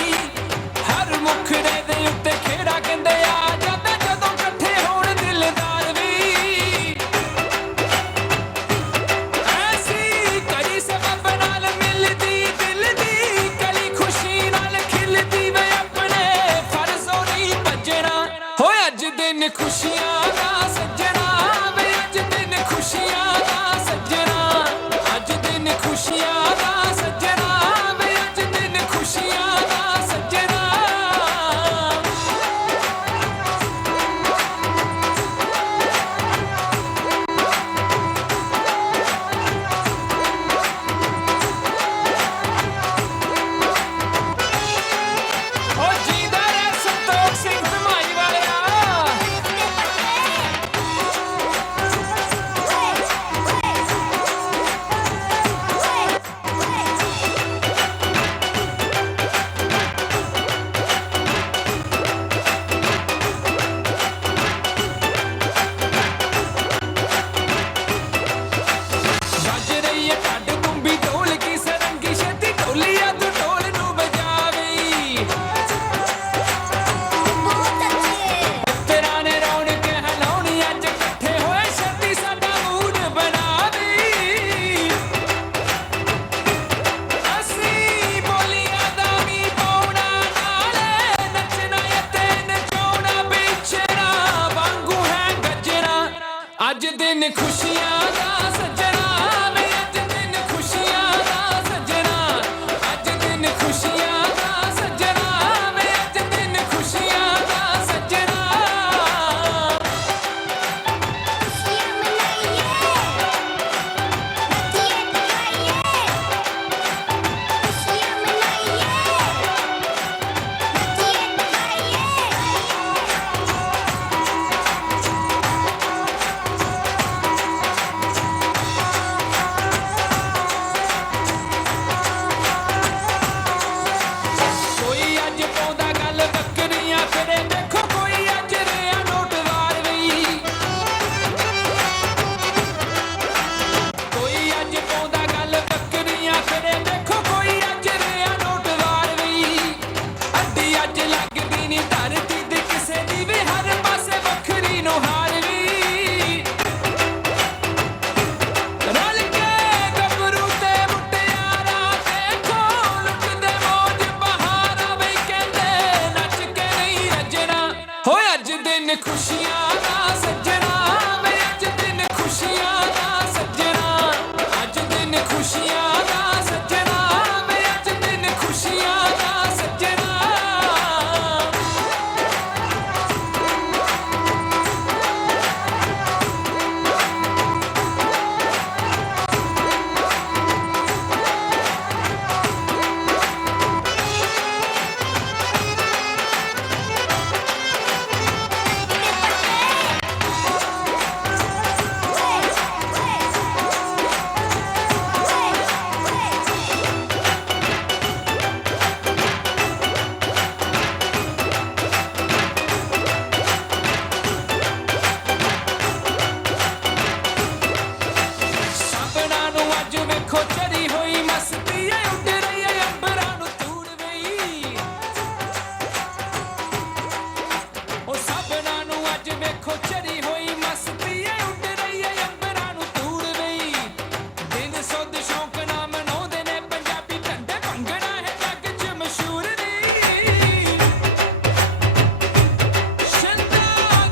हर मुखड़े दे उत्ते खेड़ा कहंदे आ जांदे जदों इकट्ठे होण दिलदार भी ऐसी कड़ी सबब नाल मिलदी दिल दी कली खुशी नाल खिलदी वे अपने फर्जों नहीं भजना हो अज दिन खुशियां दा सज्जना वे अज दिन खुशियां दा सज्जना अज दिन खुशियां दा सज्जना वे अज दिन खुशियां दा सज्जना ओ जींदा रह संतोख सिंह धमाई वालिया ਚੜੀ ਹੋਈ ਮਸਤੀ ਏ ਉੱਡ ਰਹੀ ਏ ਅੰਬਰਾਂ ਨੂੰ ਤੂੜ ਵੇ ਉਹ ਸਭਨਾਂ ਨੂੰ ਅੱਜ ਵੇਖੋ ਚੜੀ ਹੋਈ ਮਸਤੀ ਏ ਉੱਡ ਰਹੀ ਏ ਅੰਬਰਾਂ ਨੂੰ ਤੂੜ ਵੇ ਦਿਨ ਸੁੱਧ ਸ਼ੌਂਕ ਨਾ ਮਨਾਉਂਦੇ ਨੇ ਪੰਜਾਬੀ ਢੰਡੇ ਭੰਗੜਾ ਹੈ ਜੱਗ 'ਚ ਮਸ਼ਹੂਰ ਨੀ ਸ਼ੰਦਾ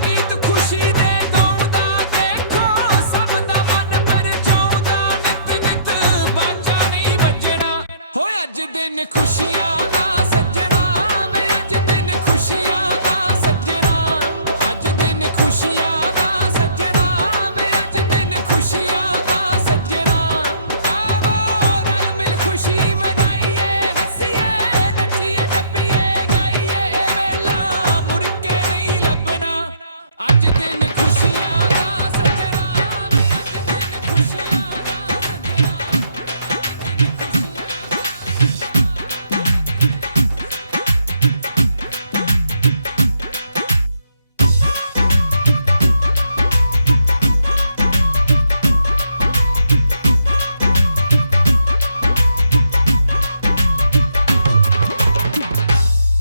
ਗੀਤ ਖੁਸ਼ੀ ਦੇ ਗਾਉਂਦਾ ਦੇਖੋ ਸਭ ਦਾ ਮਨ ਪਰਚਾਉਂਦਾ ਨਿਤ ਨਿਤ ਬਾਜਾ ਨਹੀਂ ਵੱਜਣਾ ਹੋਏ ਅੱਜ ਦਿਨ ਖੁਸ਼ੀਆਂ ਦਾ ਸੱਜਣਾ ਵੇ ਅੱਜ ਦਿਨ ਖੁਸ਼ੀਆਂ ਦਾ ਸੱਜਣਾ ਅੱਜ ਦਿਨ ਖੁਸ਼ੀਆਂ ਦਾ ਸੱਜਣਾ ਵੇ ਅੱਜ ਦਿਨ ਖੁਸ਼ੀਆਂ ਦਾ ਸੱਜਣਾ ਆਵੋ ਰਲ ਮਿਲ ਖੁਸ਼ੀ ਮਨਾਈਏ ਹੱਸੀਏ ਨੱਚੀਏ ਟੱਪੀਏ ਗਾਈਏ ਵੇਲਾ ਮੁੜ ਕੇ ਨਹੀਂ ਲੱਭਣਾ ਅੱਜ ਦਿਨ ਖੁਸ਼ੀਆਂ ਦਾ ਸੱਜਣਾ ਵੇ ਅੱਜ ਦਿਨ ਖੁਸ਼ੀਆਂ ਦਾ ਸੱਜਣਾ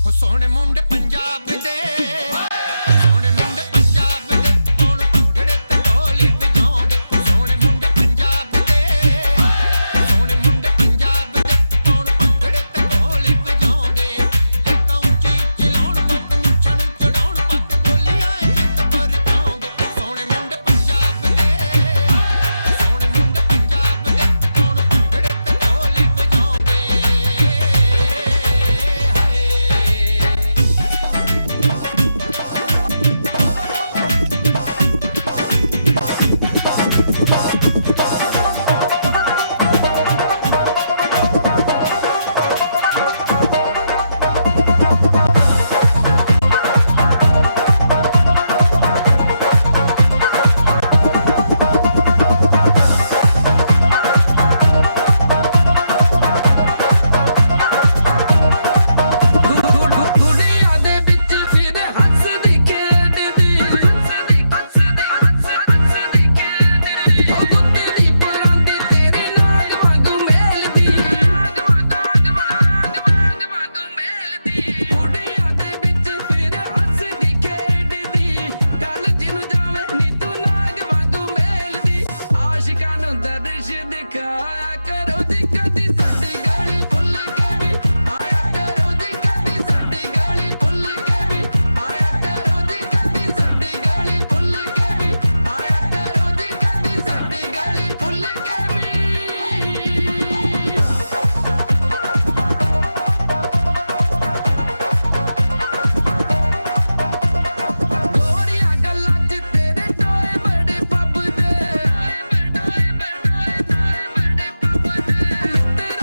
ਹੋ ਸੋਹਣੇ ਮੁੰਡੇ ਪੰਜਾਬ ਦੇ ਸੋਹਣੇ ਮੁੰਡੇ ਪੰਜਾਬ ਦੇ ਹੁਣ ਭੰਗੜੇ ਤੇ ਢੋਲੀ ਵਜਾਉਂਦੇ ਸੋਹਣੇ ਮੁੰਡੇ ਪੰਜਾਬ ਦੇ ਸੋਹਣੇ ਮੁੰਡੇ ਪੰਜਾਬ ਦੇ ਹੁਣ ਭੰਗੜੇ ਤੇ ਢੋਲੀ ਵਜਾਉਂਦੇ ਇੱਕ ਉੱਚੀ ਉੱਚੀ ਲਾਉਣ ਮੱਤ ਮੁੱਛਾਂ ਨੂੰ ਚੜਾਉਣ ਪੱਕ ਬੋਲੀਆਂ ਜਿੱਤ ਪਰ ਜਾਉਂਦੇ ਸੋਹਣੇ ਮੁੰਡੇ ਪੰਜਾਬ ਦੇ ਸੋਹਣੇ ਮੁੰਡੇ ਪੰਜਾਬ ਦੇ ਹੁਣ ਭੰਗੜੇ ਤੇ ਢੋਲੀ ਵਜਾਉਂਦੇ ਦੁਨੀਆ ਦੇ ਵਿੱਚ ਫਿਰ ਹੱਸਦੀ ਖੇਡਦੀ ਉਹ ਗੁੱਤੇ ਦੀ ਪੁਰਾਂਦੀ ਤੇਰੇ ਨਾਲ ਵਾਂਗੂ ਮੇਲਦੀ ਦੁਨੀਆ ਦੇ ਵਿੱਚ ਫਿਰ ਹੱਸਦੀ ਖੇਡਦੀ ਗੱਲ ਜਿਹਨੂੰ ਜਾਵੇ ਨੀ ਤੂੰ ਨਾਗ ਵਾਂਗੂ ਮੇਲਦੀ ਆਸ਼ਿਕਾਂ ਨੂੰ ਦਰਸ਼ ਦਿਖਾਇਆ ਕਰੋ ਦੀ ਕਦੀ ਸਾਡੀ ਗਾਲੀ ਭੁੱਲ ਕੇ ਵੀ ਆਇਆ ਕਰੋ ਦੀ ਕਦੀ ਸਾਡੀ ਗਾਲੀ ਭੁੱਲ ਕੇ ਵੀ ਆਇਆ ਕਰੋ ਦੀ ਕਦੀ ਸਾਡੀ ਗਾਲੀ ਭੁੱਲ ਕੇ ਵੀ ਆਇਆ ਕਰੋ ਦੀ ਕਦੀ ਸਾਡੀ ਗਾਲੀ ਭੁੱਲ ਕੇ ਵੀ ਗੋਰੀਆਂ ਗੱਲਾਂ 'ਚ ਤੇਰੇ ਟੋਏ ਬੜੇ ਪੱਬ ਦੇ ਮਿੱਤਰਾਂ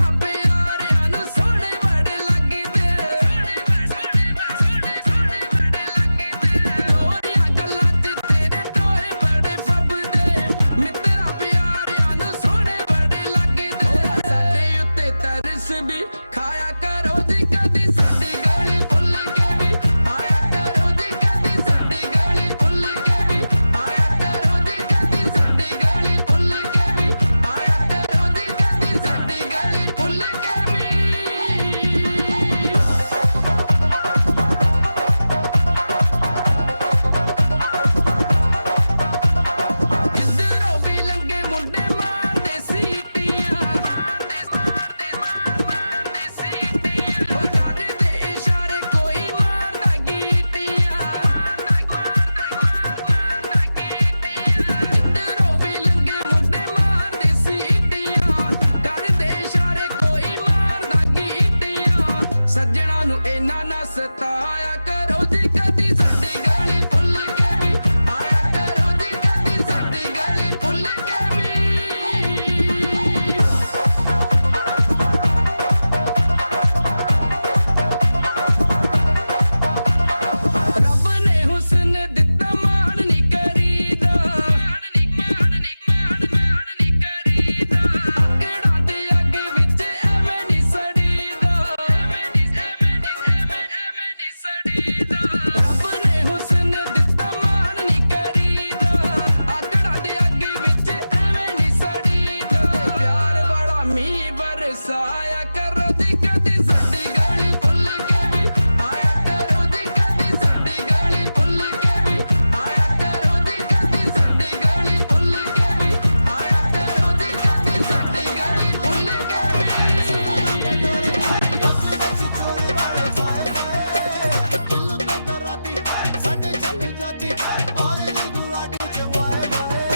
ਮੀਂਹ ਬਰਸਾਇਆ ਕਰੋ ਜੀ ਕਦੀ ਸਾਡੀ ਗਾਲੀ ਭੁੱਲ ਕੇ ਵੀ ਆਇਆ ਕਰੋ ਜੀ ਕਦੀ ਸਾਡੀ ਗਾਲੀ ਭੁੱਲ ਕੇ ਵੀ ਆਇਆ ਕਰੋ ਜੀ ਕਦੀ ਸਾਡੀ ਗਾਲੀ ਭੁੱਲ ਕੇ ਵੀ ਆਇਆ ਕਰੋ ਜੀ ਕਦੀ ਸਾਡੀ ਗਾਲੀ ਭੁੱਲ ਕੇ ਸਾਡੇ ਚੱਲ ਜਾਂਦੀ ਵਾਲੇ ਦੀ ਗੁਲਾਟੀ ਚ ਵਾਏ ਵਾਏ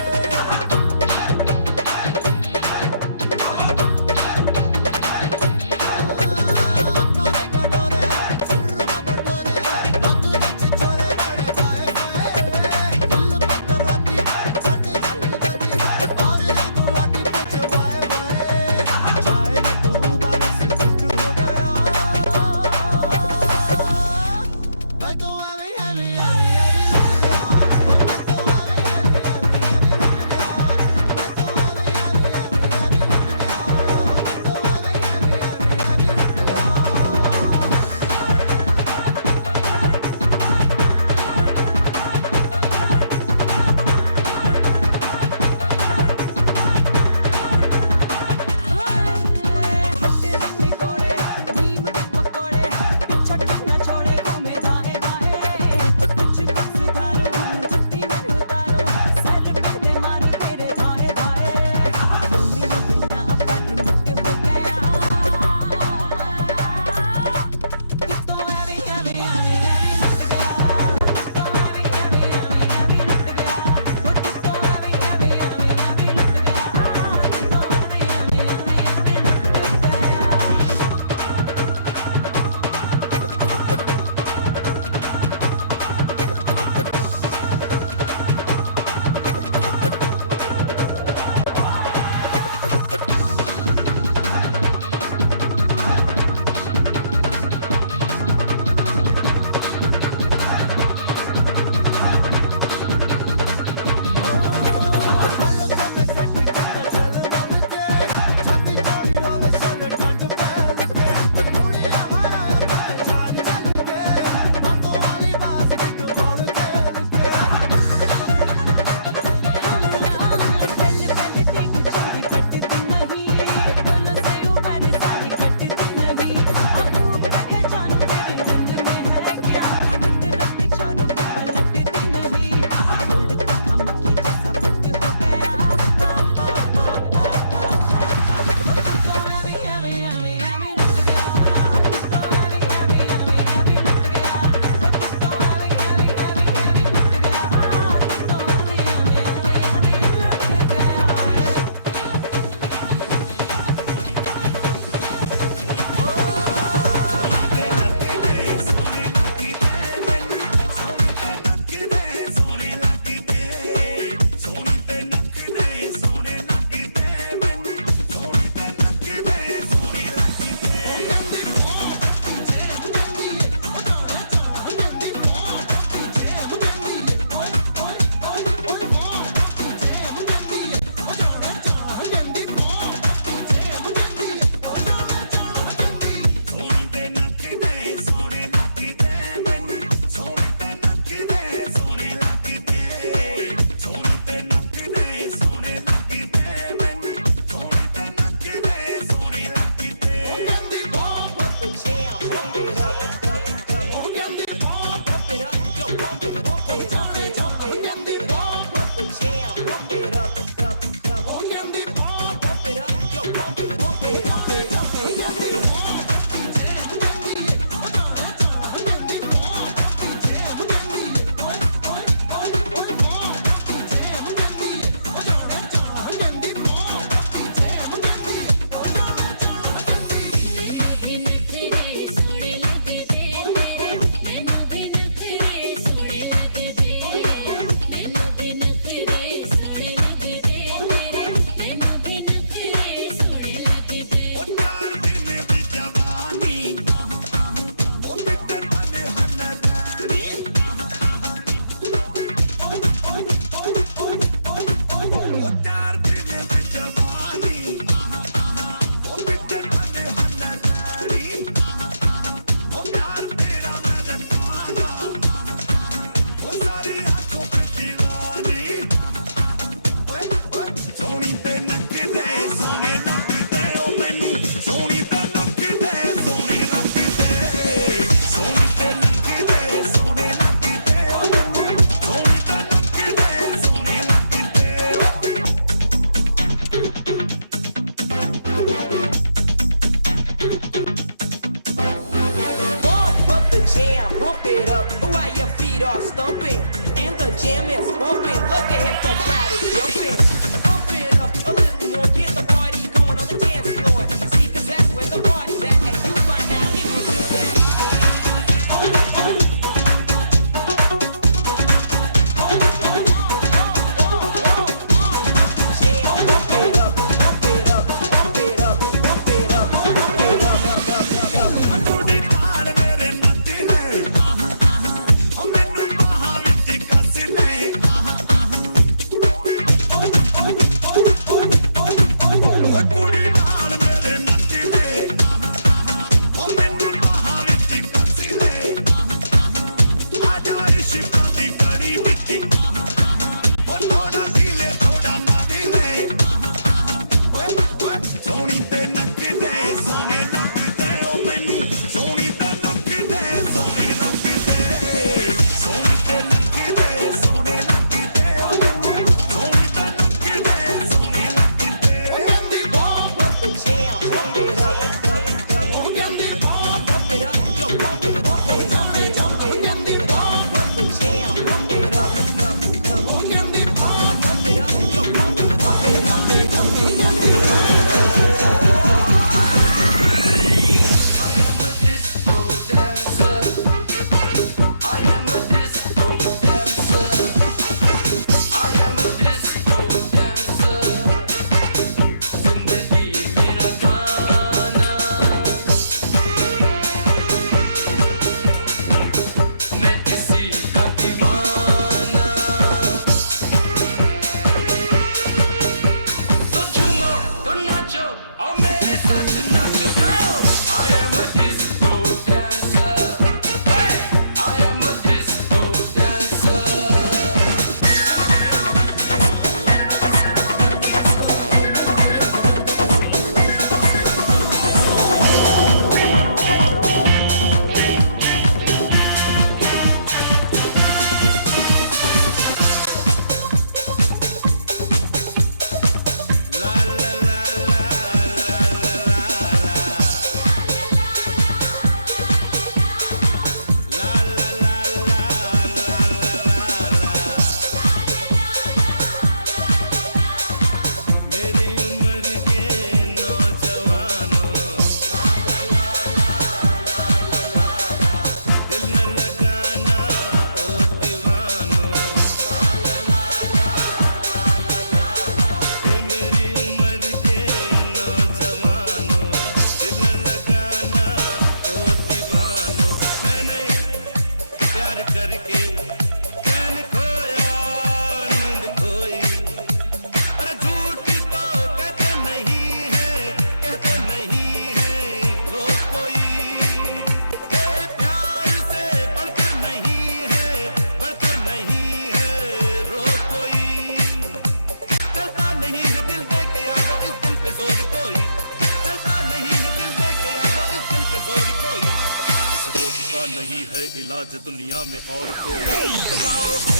राज दुनिया में और कोई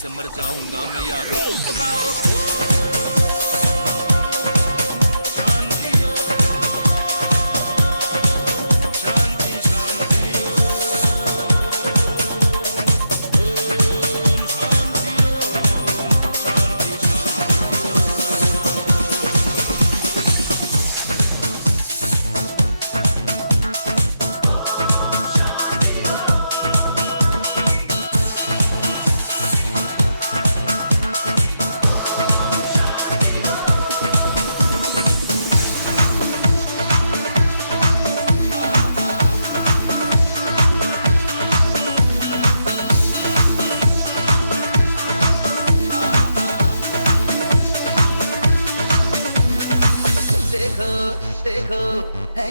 से मर जाऊंगा मैं यारो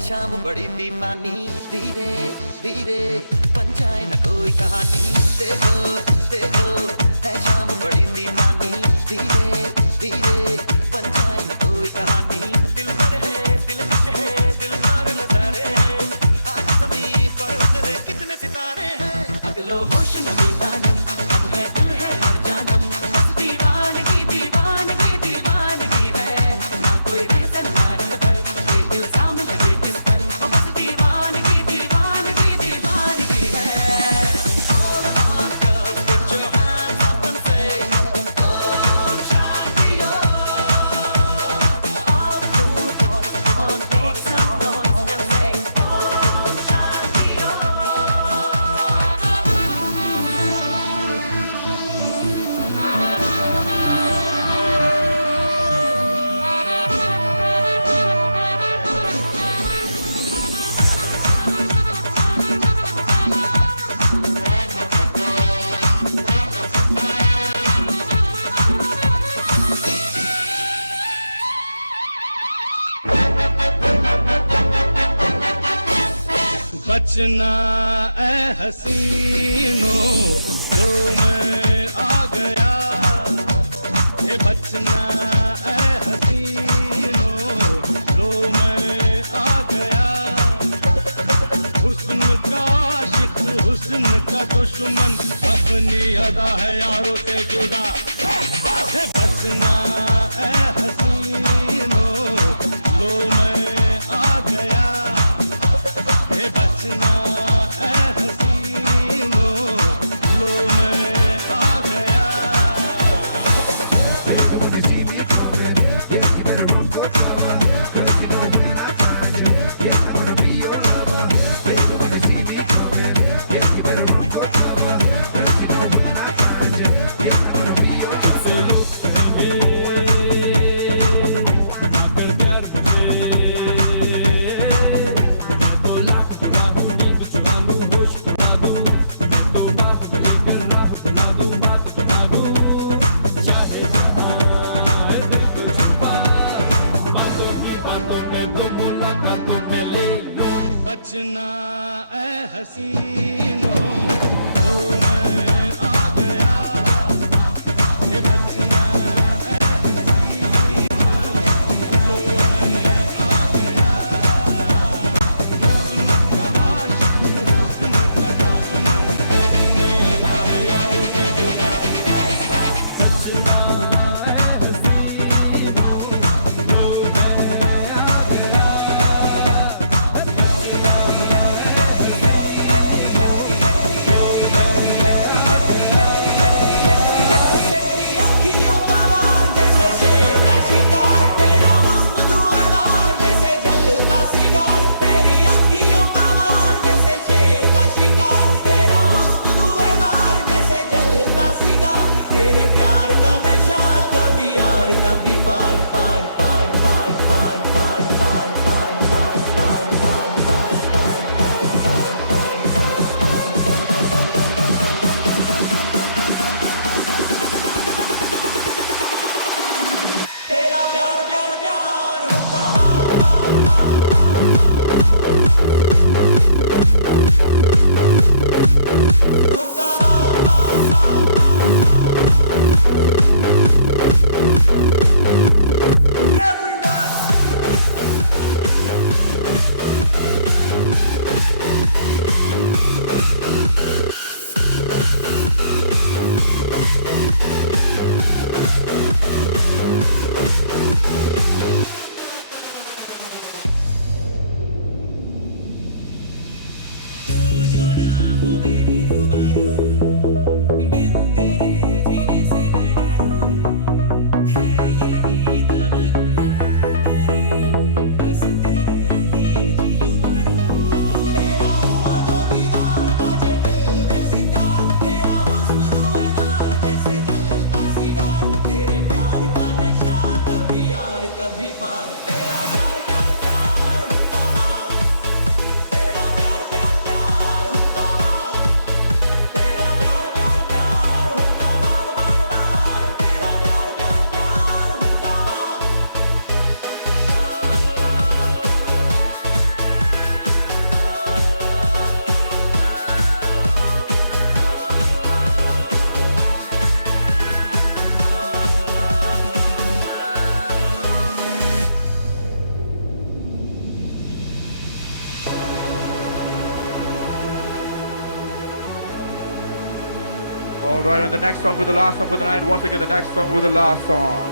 शाम बड़ी दीवानी धीरे धीरे बन जाए न कोई कहानी देखो देखो है शाम बड़ी दीवानी धीरे धीरे बन जाए न कोई कहानी दिल पर है दिल है दिल पर नजारे हैं आज ज़मीन पर उतरे कितने सितारे हैं अगलो होश नबी दानम अब है दिल है हर जानम बस दीवानगी दीवानगी दीवानगी है ना कोई रहसन ना रहबर ये इल्जाम लगे किस पर बस दीवानगी दीवानगी दीवानगी है all hot girls put your hands up and say oh shanti all cool boys come on make some noise and say oh shanti बचना ए हसीनों तो मैं आ गया ए बचना ए हसीनों लो मैं आ गया हुस्न का आशिक हुस्न का दुश्मन अपनी अदा है यारों से जुदा ए बचना ए हसीनों लो मैं आ गया बचना ए हसीनों लो मैं आ गया Hey, when you see me coming, yeah, you better run for cover, 'cause you know when I find you, yeah, I'm gonna be your lover. Hey, when you see me coming, yeah, you better run for cover, 'cause you know when I find you, yeah, I'm gonna be your lover. तुझसे लोग कहेंगे ना कर प्यार मुझे बचना ए हसीनों लो मैं आ गया ए बचना ए हसीनों All right, and the next song with the last song for the night. Once again, the next song with the last song.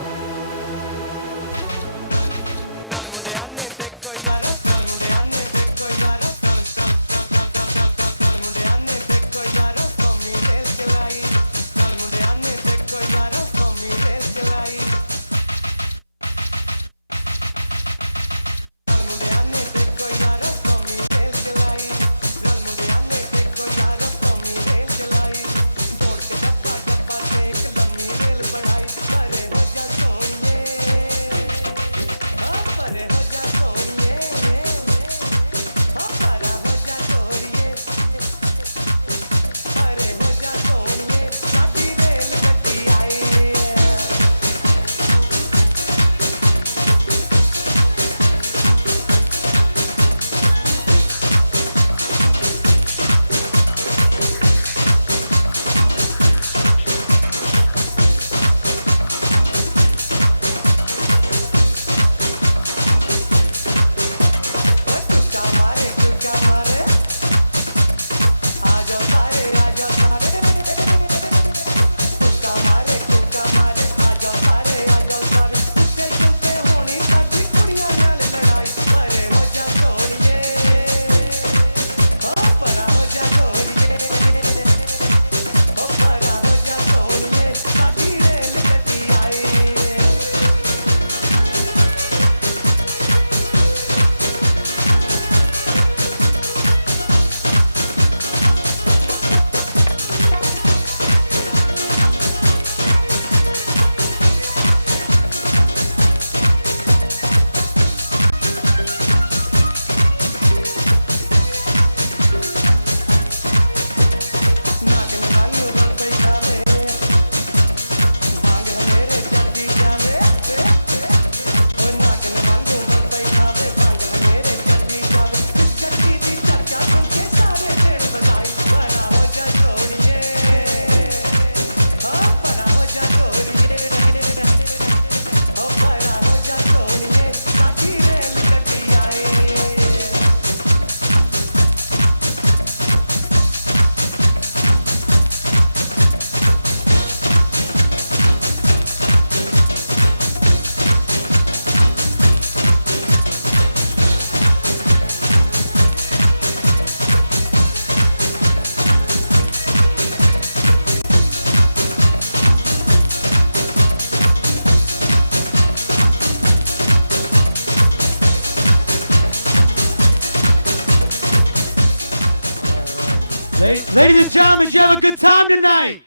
Ladies and gentlemen, did you have a good time tonight?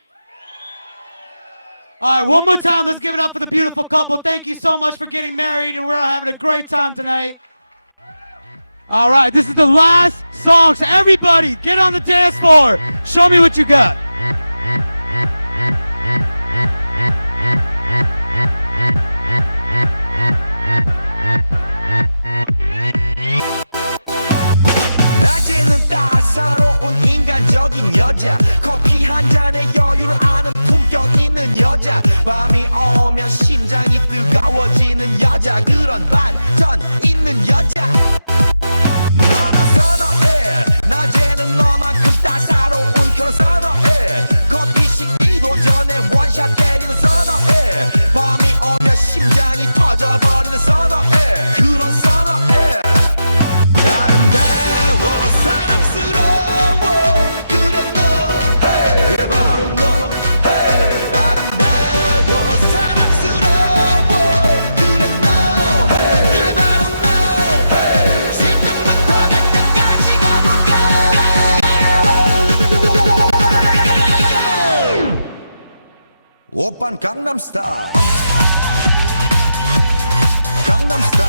All right, one more time. Let's give it up for the beautiful couple. Thank you so much for getting married, and we're all having a great time tonight. All right, this is the last song, so everybody get on the dance floor. Show me what you got. 낮에는 따사로운 인간적인 여자 커피 한 잔에 여유를 아는 품격 있는 여자 밤이 오면 심장이 뜨거워지는 여자 그런 반전 있는 여자 너는 선호해 낮에는 너만큼 따사로운 그런 선호해 커피 식기도 전에 원샷 때리는 선호해 밤이 오면 심장이 터져버리는 선호해 그런 선호해 아름다워 사랑스러워 그래 너 hey. 그래 바로 너 hey. 아름다워 사랑스러워 그래 너 hey. 그래 바로 너 hey. 지금부터 갈 때까지 가볼까 오빤 강남스타일 강남스타일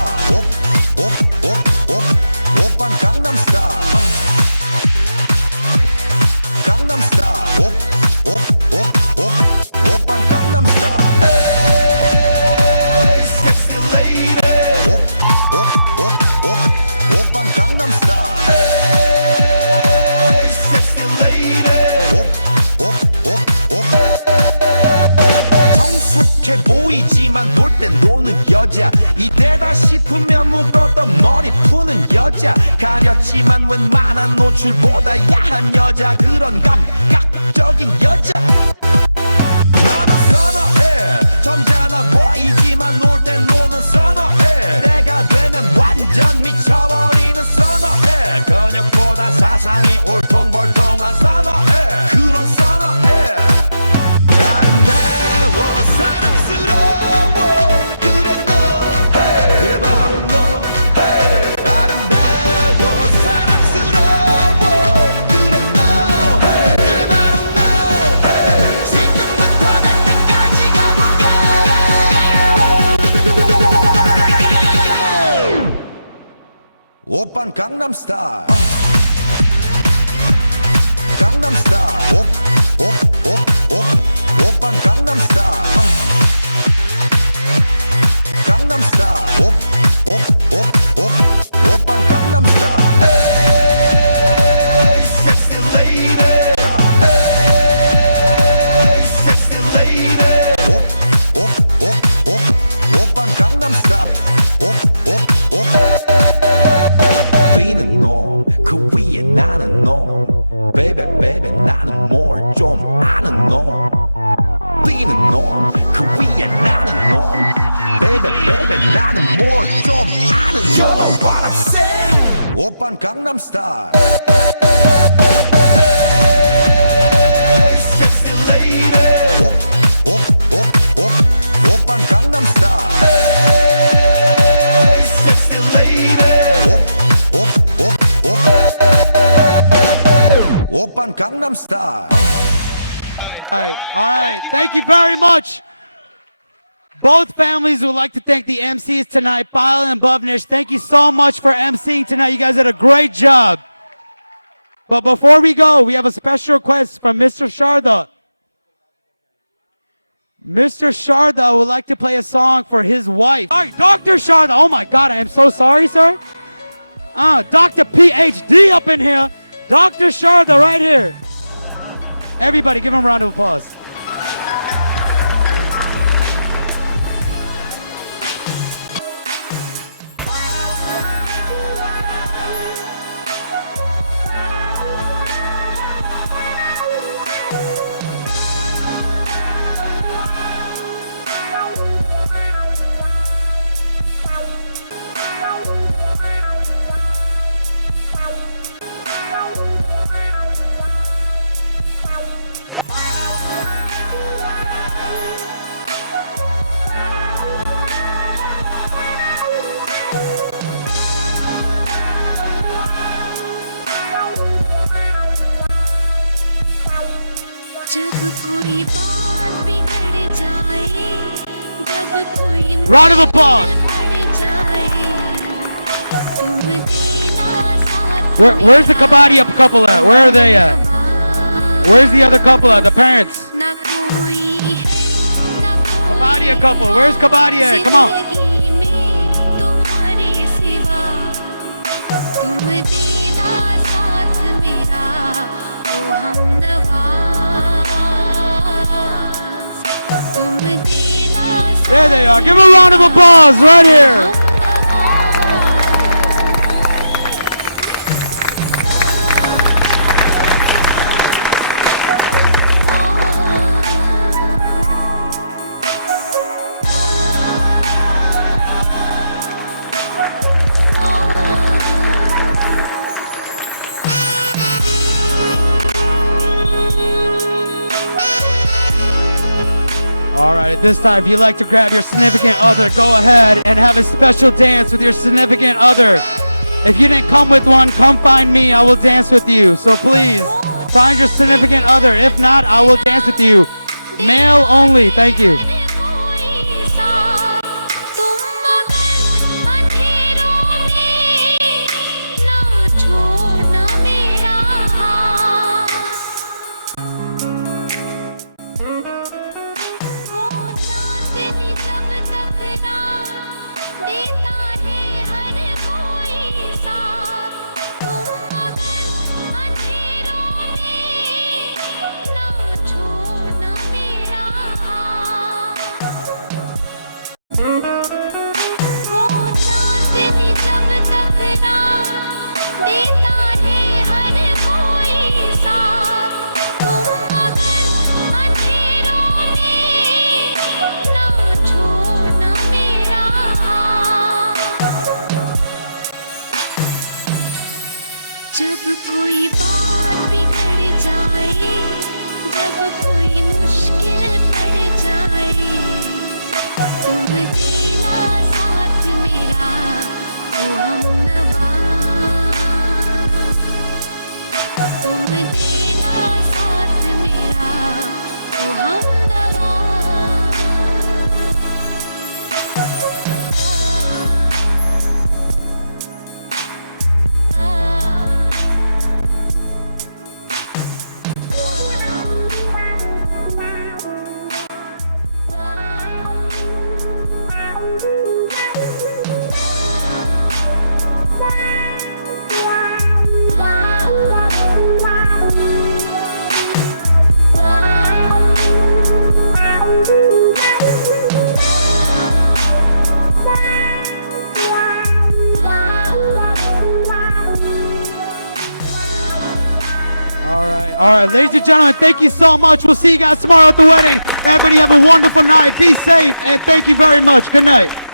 오빤 강남스타일 강남스타일 오빤 강남스타일 에이 섹시 레이디 오빤 강남스타일 에이 섹시 레이디 성숙해 보이지만 놀 땐 노는 여자 이때다 싶으면 묶었던 머리 푸는 여자 가렸지만 웬만한 노출보다 야한 여자 그런 감각적인 여자 Oppan Gangnam Style. Gangnam Style. Op, op, op, op. Oppan Gangnam Style. Gangnam Style. Op, op, op, op. Oppan Gangnam Style. Hey, sexy lady. Hey, sexy lady. Op, op, op, op. Oppan Gangnam Style. Op, op, op. Being norm, 그위에 나는 norm. Baby, baby, 나는 more 좀 아는 norm. Being norm, 그위에 나는 norm. Baby, baby, 나는 more 좀 아는 norm. You know what I'm saying? 오빤 강남 스타일. Hey, sexy lady. op, op, op, op. 오빤 강남 스타일. Hey, sexy lady. op, op, op, op. 오빤 강남 스타일. All right. Thank you very much. Both families would like to thank the MCs tonight, Pyle and Bhavnish. Thank you so much for MCing tonight. You guys did a great job. But before we go, we have a special request from Mr. Sharda. Mr. Sharda would like to play a song for his wife. All right, Dr. Sharda. Oh my God, I am so sorry, sir. Dr. PhD up in here. Dr. Sharda right here. Everybody give him a round of applause. Round of applause. Where's the Kabadia couple at? Where are they at? Where's the other couple at? The parents. Kabadia couple. Where's Kabadia at? Come on. There they are. Give them a round of applause right here. All right, at this time, if you'd like to grab your significant other, go ahead and have a special dance with your significant other. If you didn't come with one, come find me. I will dance with you. So please, find your significant other. If not, I will dance with you. Male only. Thank you. All right, ladies and gentlemen, thank you so much. We'll see you guys tomorrow at the wedding. Everybody have a wonderful night. Be safe, and thank you very much. Good night.